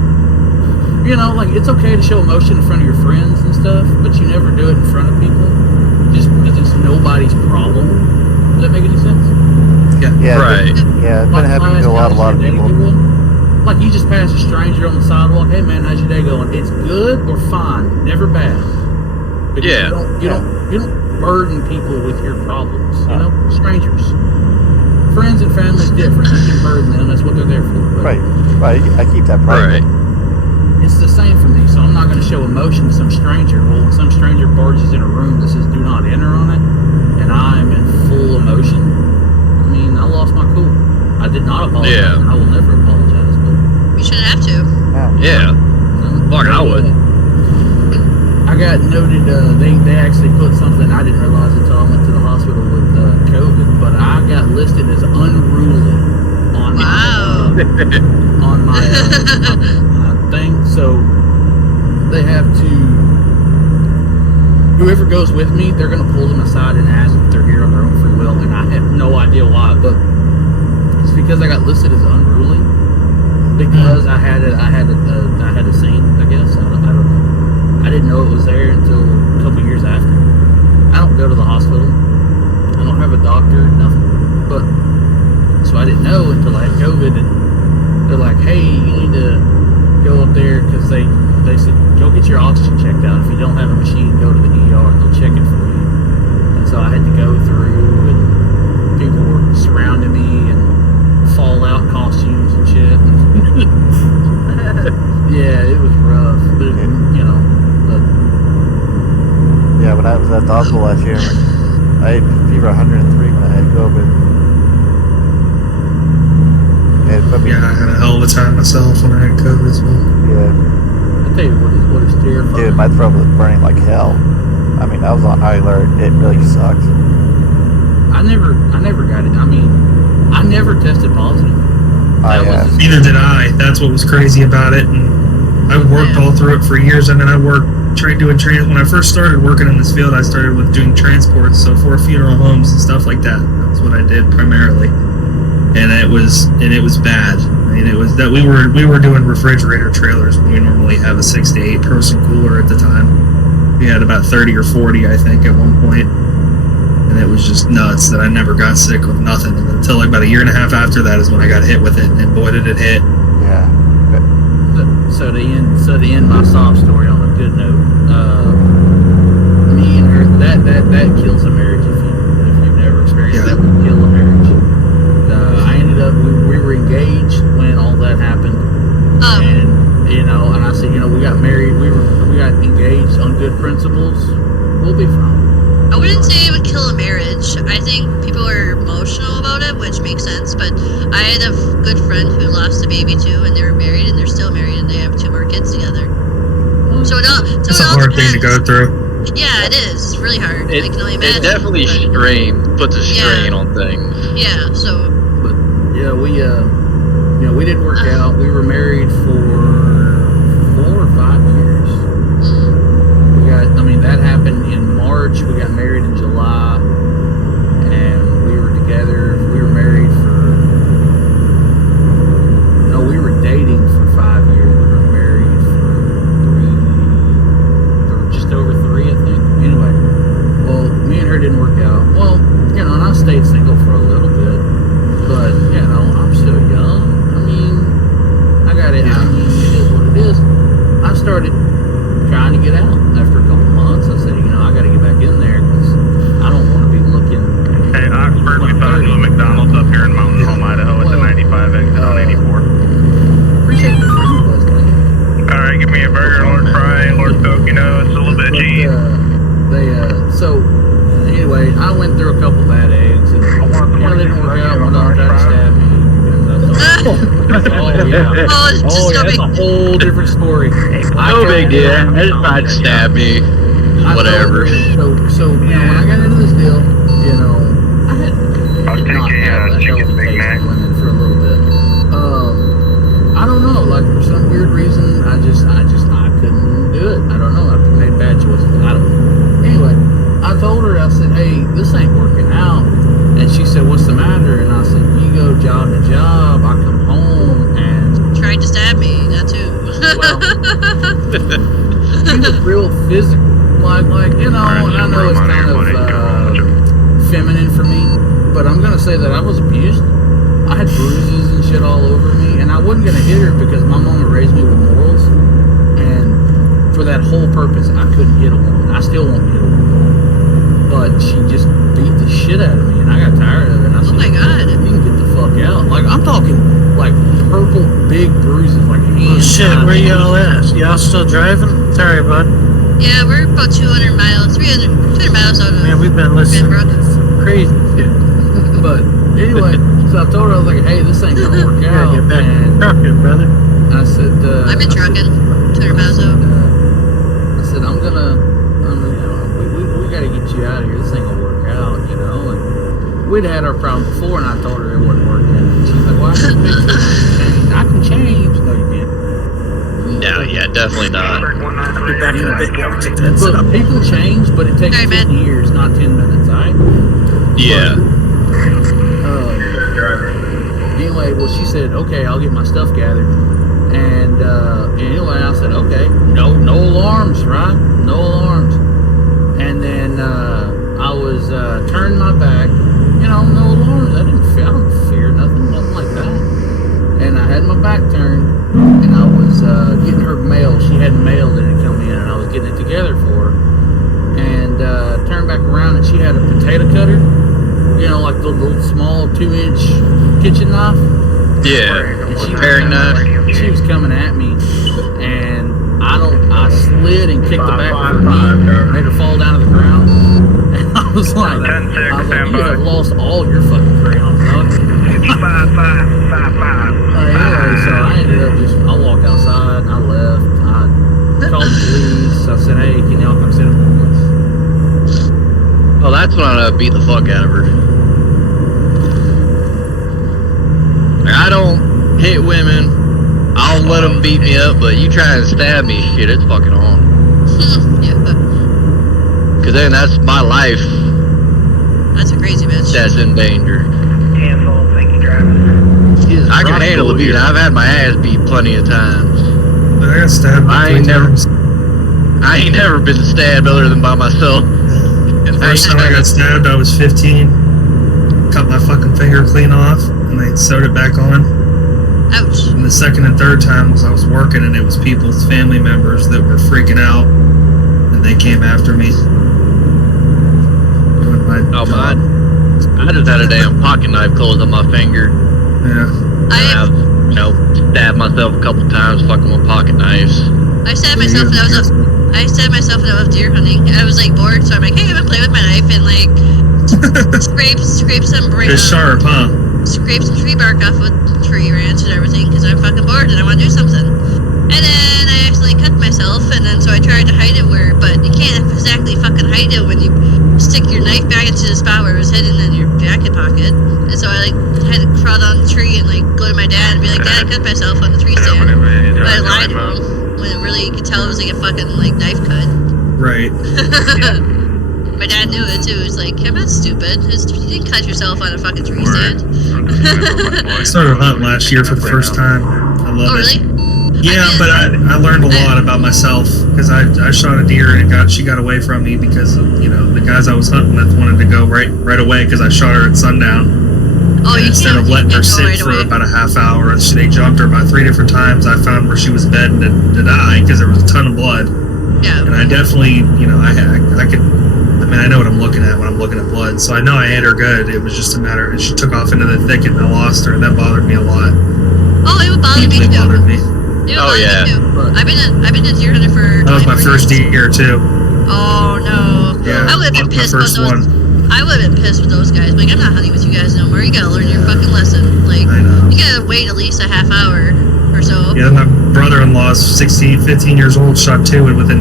You know, like it's okay to show emotion in front of your friends and stuff, but you never do it in front of people. Just because it's nobody's problem. Does that make any sense? Yeah, Right. yeah, it's been happening to a lot of people. Like you just pass a stranger on the sidewalk. Hey man, how's your day going? It's good or fine, never bad. Because Yeah. you don't burden people with your problems. You know, strangers, friends and family's different. You can burden them. That's what they're there for. But Right. I keep that private. Right. it's the same for me. So I'm not going to show emotion to some stranger. Well, when some stranger barges in a room that says "Do not enter" on it, and I'm in full emotion, I mean, I lost my cool. I did not apologize. Yeah. And I will never apologize. But You shouldn't have to. Yeah. Fuck, I would. I got noted. They actually put something I didn't realize until I went to the hospital with COVID. But I got listed as unruly on Wow. my thing. So they have to. Whoever goes with me, they're going to pull them aside and ask if they're here on their own free will, and I have no idea why. But it's because I got listed as unruly because I had a scene. I guess I don't know. I didn't know it was there until a couple years after. I don't go to the hospital. I don't have a doctor, nothing. But so I didn't know until I had COVID, and they're like, "Hey, you need to go up there," because they said, "Go get your oxygen checked out. If you don't have a machine, go to the ER and they'll check it for you." And so I had to go through, and people were surrounding me and Fallout costumes and shit. Yeah, it was rough, but you know. Yeah, when I was at the hospital last year, I had fever 103 when I had COVID. It put me, Yeah, I had a hell of a time myself when I had COVID as well. yeah. I tell you what is terrifying. Dude, my throat was burning like hell. I mean, I was on high alert. It really sucked. I never got it. I mean, I never tested positive. Neither did I. That's what was crazy about it. And I worked all through it for years. I mean, I worked doing when I first started working in this field, I started with doing transports, so for funeral homes and stuff like that. That's what I did primarily. And it was bad. I mean, it was that we were doing refrigerator trailers when we normally have a 6 to 8 person cooler at the time. We had about 30 or 40, I think, at one point. And it was just nuts that I never got sick with nothing until like about a year and a half after that is when I got hit with it, and boy did it hit. Yeah. So to end my sob story on a good note, me and her, that kills a marriage if you've never experienced that would kill a marriage. I ended up we were engaged when all that happened, and and I said, we got married, we got engaged on good principles, we'll be fine. I wouldn't say it would kill a marriage. I think people are emotional about it, which makes sense. But I had a good friend who lost a baby too, and they were married, and they're still married, and they have 2 more kids together. So it all It's a hard thing to go through. Yeah, it is. It's really hard. I can only imagine. It definitely puts a strain on things. Yeah. So. But yeah, we we didn't work out. We were married for 4 or 5 years. That happened in March. We got married in July, and we were together. We were married we were dating for 5 years. We were married for just over 3, I think. Anyway, well, me and her didn't work out. Well, and I stayed single for a little bit, but I'm still young. I mean, I got it. I mean, it is what it is. I started trying to get out after a couple months. I said, I got to get back in there because I don't want to be looking. Hey, Oxford, we found you a McDonald's up here in Mountain Home, Idaho at the 95 exit on 84. Appreciate the free request, man. All right, give me a burger, Lord Fry, Lord Coke, it's a little bit of cheese. So anyway, I went through a couple bad eggs, and one didn't work out. One tried to stab me. Oh yeah. Oh, That's a whole different story. No big deal. It's fine to stab me. Whatever. So when I got into this deal, I had I'll take not a had a chicken Big taste Mac. of women for a little bit. I don't know, like for some weird reason, I couldn't do it. I don't know. I made bad choices. I don't know. Anyway, I told her, I said, "Hey, this ain't working out." And she said, "What's the matter?" And I said, "You go job to job. I come home and Tried to stab me. That too. well, he was real physical, like and I know it's kind of feminine for me, but I'm gonna say that I was abused. I had bruises and shit all over me, and I wasn't gonna hit her because my mama raised me with morals, and for that whole purpose, I couldn't hit a woman. I still won't hit a woman, but she just beat the shit out of me, and I got tired of it. And I said, Oh my god. you can get the fuck out. Like, I'm talking like purple big bruises, like Oh hands. shit, where y'all at? Y'all still driving? Sorry, bud. Yeah, we're about 200 miles, 200 miles out of Man, we've been listening Glenbrook. to some crazy shit. But anyway, so I told her, I was like, hey, this ain't gonna work You out. gotta get back to And trucking, brother. I said, I've been trucking 200 miles out. I said, we gotta get you out of here. This ain't gonna work out, you know. And we'd had our problem before, and I told her it wasn't working. And she's like, well, I can change. No, you can't. No, yeah, definitely not. Be back in a bit. Yeah, we'll take that Look, stuff. people change, but it takes Sorry, 10 man. years, not 10 minutes, alright? Yeah. Anyway, well, she said, okay, I'll get my stuff gathered. And anyway, I said, okay, no alarms, right? No alarms. And then I was turning my back, you know, no alarms. I don't fear nothing like that. And I had my back turned, and I was getting her mail. She had mail that had come in, and I was getting it together for her. And turned back around, and she had a potato cutter, you know, like the little small 2-inch kitchen knife. Yeah. And she Paring knife. She was coming at me, and I slid and kicked the back of her knee, made her fall down to the ground. And I was like, you have lost all your fucking crayons, dog. Anyway, so I ended up I walked outside, and I left. I called the police. I said, hey, can y'all come sit in Oh, that's when I beat the fuck out of her. Like, I don't hit women. I'll let them beat me up, but you try and stab me, shit, it's fucking on. Yeah, Cause then that's my life that's a crazy bitch. that's in danger. Thank you, driver. I can handle a beat. I've had my ass beat plenty of times. I got stabbed I 3 ain't never- times. I ain't never been stabbed other than by myself. And First time I got stabbed, I was 15. Cut my fucking finger clean off, and they sewed it back on. Ouch. And the second and third time was I was working, and it was people's family members that were freaking out, and they came after me. Doing my job. I just had a damn pocket knife closed on my finger. Yeah. I And I've stabbed myself a couple times fucking with pocket knives. stabbed myself when I stabbed myself when I was deer hunting. I was like bored, so I'm like, hey, I'm gonna play with my knife and like scrape some It's sharp, huh? scrape some tree bark off with tree branch and everything because I'm fucking bored and I want to do something. And then I accidentally cut myself, and then so I tried to hide it but you can't exactly fucking hide it when you stick your knife back into the spot where it was hidden in your jacket pocket. And so I like had to crawl down the tree and like go to my dad and be like, Dad, I cut myself on the tree stand. But I lied to him when it really you could tell it was like a fucking like knife cut. Right. My dad knew it too. He's like, I'm not stupid. You didn't cut yourself on a fucking tree stand. I started hunting last year for the first time. I love Oh, it. really? Yeah, but I learned a lot about myself because I shot a deer and she got away from me because the guys I was hunting with wanted to go right away because I shot her at sundown. Oh, And you instead can't, of letting her you can't go sit right for away. about a half hour, they jumped her about 3 different times. I found where she was bedding to die because there was a ton of blood. Yeah. And I definitely, I know what I'm looking at when I'm looking at blood. So I know I hit her good. It was just a matter of she took off into the thicket and I lost her, and that bothered me a lot. Oh, it would bother me Deeply too. bothered me. It would Oh, bother yeah. me too. I've been a deer hunter for. That was my 24 first years. deer too. Oh no. Yeah, I would have been that was pissed my with first those. one. I would have been pissed with those guys. Like, I'm not hunting with you guys no more. You gotta learn your fucking lesson. Like, I know. you gotta wait at least a half hour or so. Yeah, my brother-in-law's 15 years old, shot 2 with a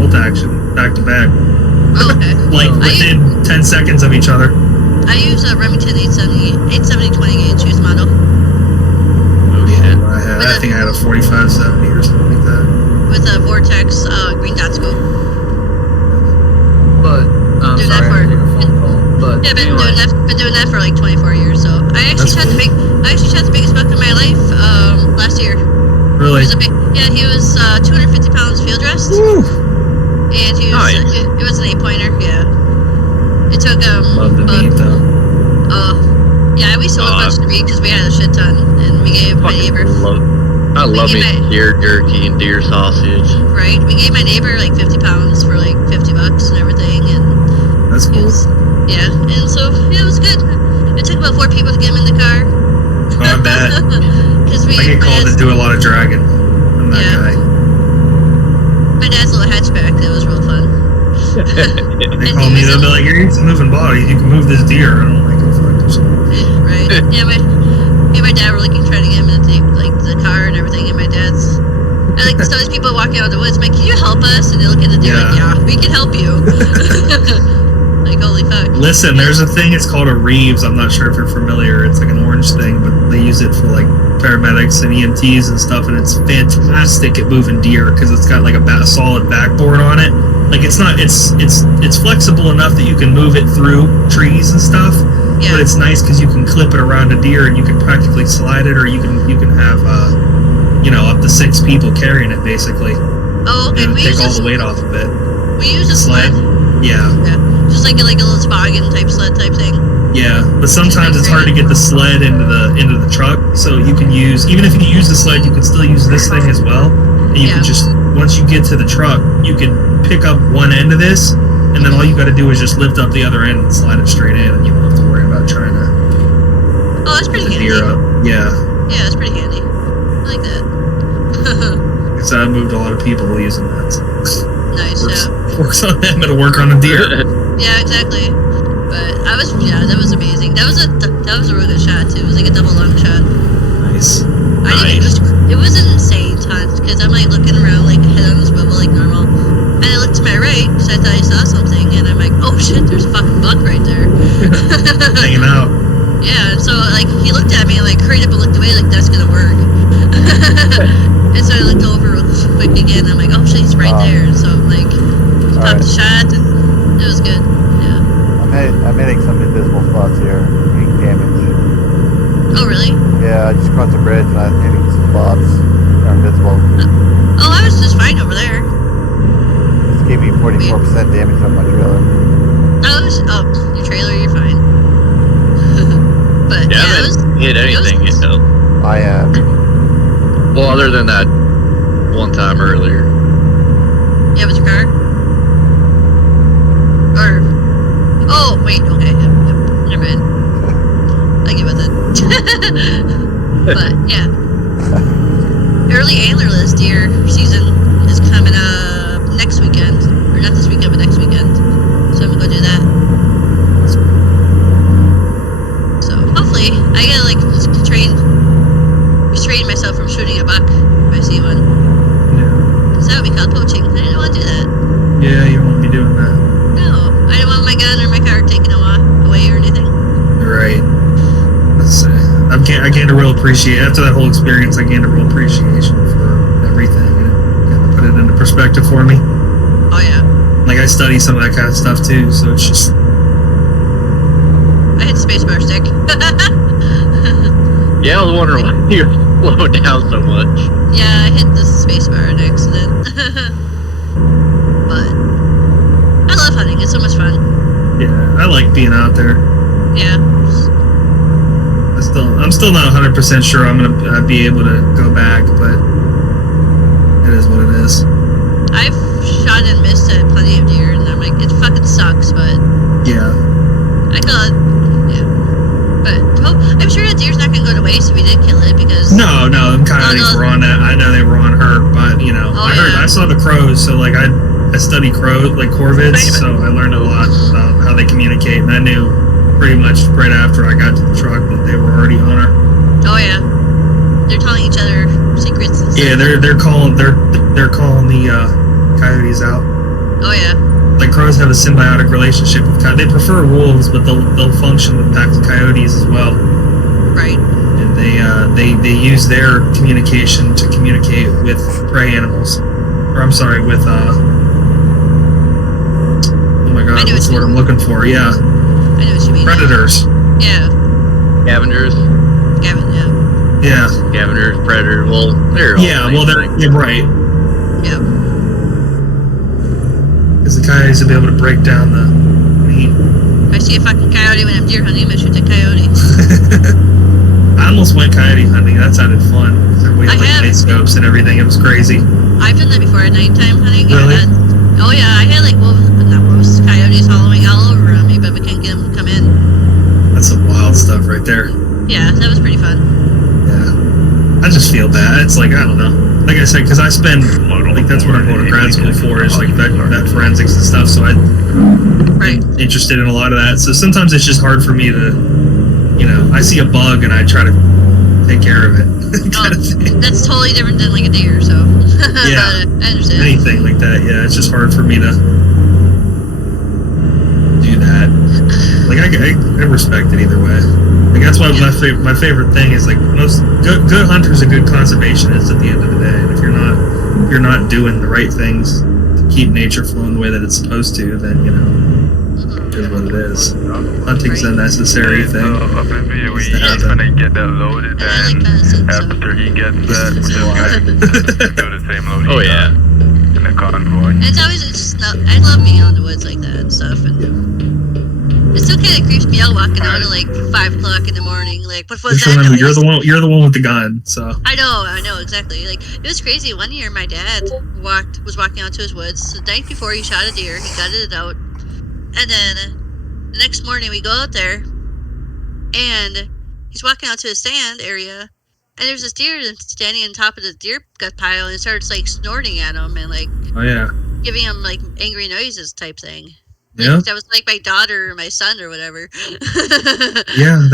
bolt action back to back, Oh, okay. like within 10 seconds of each other. I use a Remington 870 20 gauge use model Oh shit. I think I had a 45-70 or something like that. with a Vortex green dot scope. But I'm Do sorry, that I had to take a phone call. But Yeah, anyway, been doing that for like 24 years. So I actually That's shot the biggest buck in my life last year. Really? He was 250 pounds field dressed. Woo! And he was Nice. it was an 8-pointer. Yeah. It took Love the meat though. Yeah, we sold a bunch to Reed because we had a shit ton, and we gave my neighbor. I love me deer jerky and deer sausage. Right, we gave my neighbor like 50 pounds for like $50 and everything, and That's cool. yeah, and so it was good. It took about 4 people to get him in the car. Oh, I bet. Because I get called to do a lot of dragging. I'm that guy. My dad's little hatchback. That was real fun. They call me. They'll be like, "You're used to moving bodies. You can move this deer." And I'm like, "Oh fuck this shit." Right. Yeah, my dad were like trying to get him into the car and everything, and my dad's. I like some of these people walking out of the woods. I'm like, "Can you help us?" And they look at the deer like, "Yeah, we can help you." Like, holy fuck. Listen, there's a thing. It's called a Reeves. I'm not sure if you're familiar. It's like an orange thing, but they use it for like paramedics and EMTs and stuff, and it's fantastic at moving deer because it's got like a solid backboard on it. Like it's flexible enough that you can move it through trees and stuff. Yeah. But it's nice because you can clip it around a deer and you can practically slide it, or you can have up to 6 people carrying it basically. Oh, okay. And We take use all the weight off of it. We use a sled. Yeah. Just like a little toboggan type sled type thing. Yeah, but sometimes it's hard to get the sled into the truck, so you can use, even if you use the sled, you can still use this thing as well. And you can just, once you get to the truck, you can pick up one end of this, and then all you got to do is just lift up the other end and slide it straight in, and you don't have to worry about trying to. Oh, that's pretty handy. Deer up. Yeah. Yeah, that's pretty handy. I like that. Because I moved a lot of people using that. So Nice. works on them, it'll work on the deer. Yeah, exactly. But that was amazing. That was a really good shot too. It was like a double lung shot. Nice. It was an insane ton because I'm like looking around like head on the swivel like normal, and I looked to my right because I thought I saw something, and I'm like, oh shit, there's a fucking buck right there. Hanging out. Yeah, and so like he looked at me and like hurried up and looked away like that's gonna work. And so I looked over real quick again. And I'm like, oh shit, he's right there. And so like popped the shot and it was good. Yeah. I'm hitting some invisible spots here, being damaged. Oh really? Yeah, I just crossed the bridge and I'm hitting some spots that are invisible. Oh, I was just fine over there. This gave me 44% damage on my trailer. Your trailer, you're fine. But Yeah, I haven't hit anything yet. I have. Well, other than that one time earlier. Yeah, with your car? Oh, wait, okay. Never mind. I get with it. But, yeah. Early antlerless deer season is coming up next weekend. Or not this weekend, but next weekend. So I'm gonna go do that. So, hopefully, I gotta, restrain myself from shooting a buck if I see one. Yeah. Because that would be called poaching. I didn't want to do that. Yeah, you won't be doing that. No, I didn't want my gun or my car taken away or anything. Right. I gained a real appreciation after that whole experience. I gained a real appreciation for everything, and it kind of put it into perspective for me. Oh yeah. Like I study some of that kind of stuff too, so it's just. I hit the spacebar stick. Yeah, I was wondering why you're slowing down so much. Yeah, I hit the spacebar in accident. But I love hunting. It's so much fun. Yeah, I like being out there. Yeah. I'm still not 100% sure I'm gonna be able to go back, but it is what it is. I've shot and missed at plenty of deer, and I'm like, it fucking sucks, but Yeah. I call it. Yeah. But I'm sure that deer's not gonna go to waste if we did kill it because. No, them coyotes were on that. I know they were on her, but I saw the crows, so like I study crows, like corvids, so I learned a lot about how they communicate, and I knew pretty much right after I got to the truck that they were already on her. Oh yeah. They're telling each other secrets and stuff. Yeah, they're calling the coyotes out. Oh yeah. Like crows have a symbiotic relationship with coyotes. They prefer wolves, but they'll function with packs of coyotes as well. Right. And they use their communication to communicate with prey animals. Or I'm sorry, with oh my god, what's the word I'm looking for? Yeah. I know what you mean. Predators. Yeah. Scavengers. Yeah. Scavengers, predators. Well, they're all they're right. Yeah. Because the coyotes will be able to break down the meat. If I see a fucking coyote when I'm deer hunting, I'm gonna shoot the coyote. I almost went coyote hunting. That sounded fun. We had I like have. night scopes and everything. It was crazy. I've done that before at nighttime hunting. Really? Oh yeah, I had like not wolves, coyotes hollowing all over on me, but we couldn't get them to come in. That's some wild stuff right there. Yeah, that was pretty fun. Yeah. I just feel bad. It's like, I don't know. Like I said, because I spend, like, that's what I'm going to grad school for, is like that forensics and stuff. So I'm interested in a lot of that. So sometimes it's just hard for me to, you know, I see a bug and I try to take care of it. That's totally different than like a deer, so. Yeah. I understand. Anything like that, yeah. It's just hard for me to do that. Like, I respect it either way. Like, that's why my favorite thing is, like, most good hunters and good conservationists at the end of the day. And if you're not doing the right things to keep nature flowing the way that it's supposed to, then, you know, it is what it is. Hunting's a necessary thing. Maybe we're gonna get that loaded, and after he gets that, we're just gonna do the same load. Oh yeah. In the convoy. And it's just not, I love being out in the woods like that and stuff, and it still kind of creeps me out walking out at like 5 o'clock in the morning. Like, what was Just that? remember, noise? you're the one with the gun, so. I know exactly. Like, it was crazy. One year, my dad was walking out to his woods. The night before, he shot a deer. He gutted it out, and then the next morning, we go out there, and he's walking out to his stand area, and there's this deer standing on top of the deer gut pile, and it starts like snorting at him and like giving him like angry noises type thing. Like, Yeah. that was like my daughter or my son or whatever. Yeah,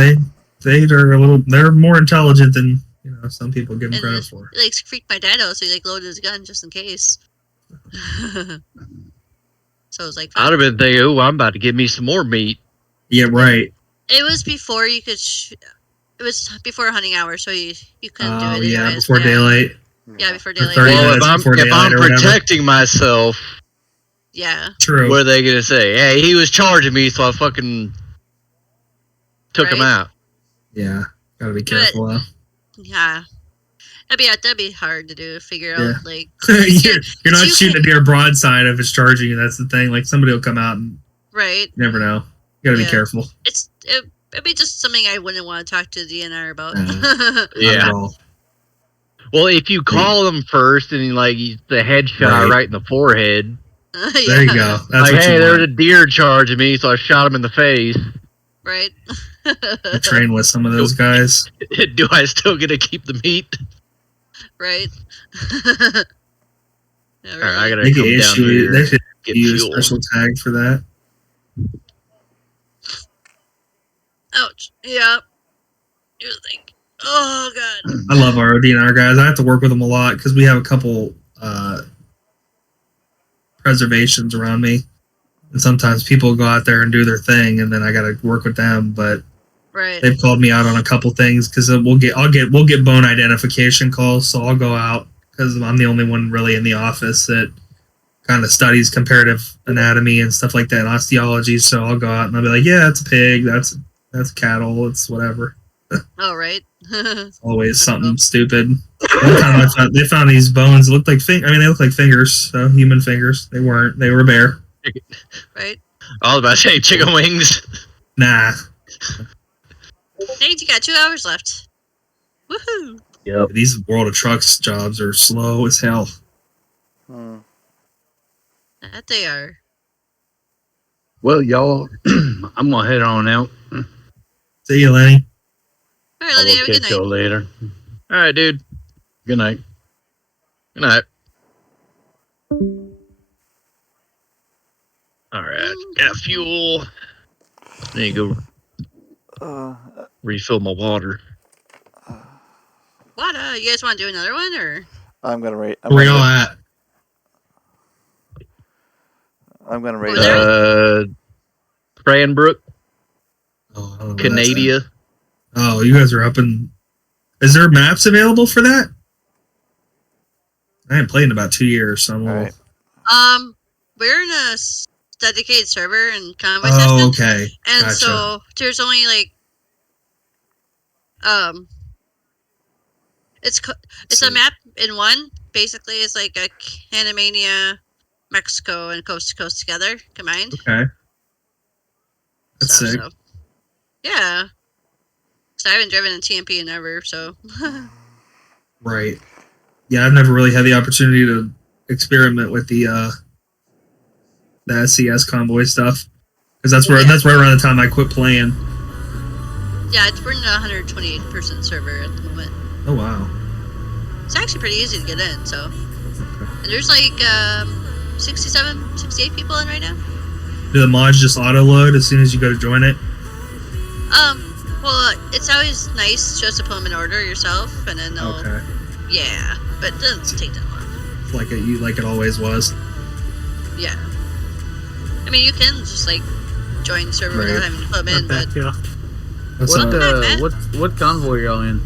they're more intelligent than, you know, some people give them credit for. It like freaked my dad out, so he like loaded his gun just in case. So it was like, I'd have been thinking, oh, I'm about to give me some more meat. Yeah, right. it was before you could. It was before hunting hours, so you couldn't do it. Yeah, anyways. before daylight. Yeah, before daylight. 30 Well, minutes before if daylight I'm or whatever. protecting myself, Yeah. True. what are they gonna say? Hey, he was charging me, so I fucking took him out. Yeah, gotta be careful though. Yeah. That'd be hard to do. Figure out like you're not shooting a deer broadside if it's charging you. That's the thing. Like, somebody will come out and right. You never know. You gotta be careful. It'd be just something I wouldn't want to talk to the DNR about. Yeah. Well, if you call them first and like the headshot right in the forehead. There you go. That's like, hey, there's a deer charging me, so I shot him in the face. Right. I train with some of those guys. Do I still get to keep the meat? Right. Yeah, All right, I gotta they come down here. They should get use a fuel. special tag for that. Ouch. Yeah. Here's the thing. Oh god. I love our DNR guys. I have to work with them a lot because we have a couple preservations around me, and sometimes people go out there and do their thing, and then I got to work with them. But they've called me out on a couple things because we'll get bone identification calls, so I'll go out because I'm the only one really in the office that kind of studies comparative anatomy and stuff like that and osteology. So I'll go out and I'll be like, yeah, it's a pig, that's cattle, it's whatever. Oh, right. It's always something stupid. One time they found these bones. It looked like they look like fingers, so human fingers. They weren't. They were bear. Right. I was about to say chicken wings. Nah. Nate, you got 2 hours left. Woohoo! Yep. These World of Trucks jobs are slow as hell. That they are. Well, y'all, I'm gonna head on out. See you, Lenny. All right, Lenny, I'll have a good catch night. y'all later. All right, dude. Good night. Good night. All right, got fuel. There you go. Refill my water. What? You guys want to do another one, or? I'm gonna rate. Where y'all at? I'm gonna rate. Cranbrook, Oh, I don't know where that's Canada. at. Oh, you guys are up in. Is there maps available for that? I haven't played in about 2 years, so I'm a little... We're in a dedicated server in Convoy Oh, session, okay. and Gotcha. so there's only like, it's a map in one. Basically, it's like a Canamania, Mexico, and coast to coast together combined. Okay. That's stuff. sick. So yeah. So I haven't driven in TMP in ever, so. Right. Yeah, I've never really had the opportunity to experiment with the SCS convoy stuff, because that's right around the time I quit playing. Yeah, it's running a 128-person server at the moment. Oh wow. It's actually pretty easy to get in, so. And there's like 67, 68 people in right now. Do the mods just auto load as soon as you go to join it? Well, it's always nice just to put them in order yourself, and then they'll. Okay. Yeah, but it doesn't take that long. Like it always was. Yeah. I mean, you can just like join the server without having to put them in, but. Yeah. That's What Matt? what convoy are y'all in?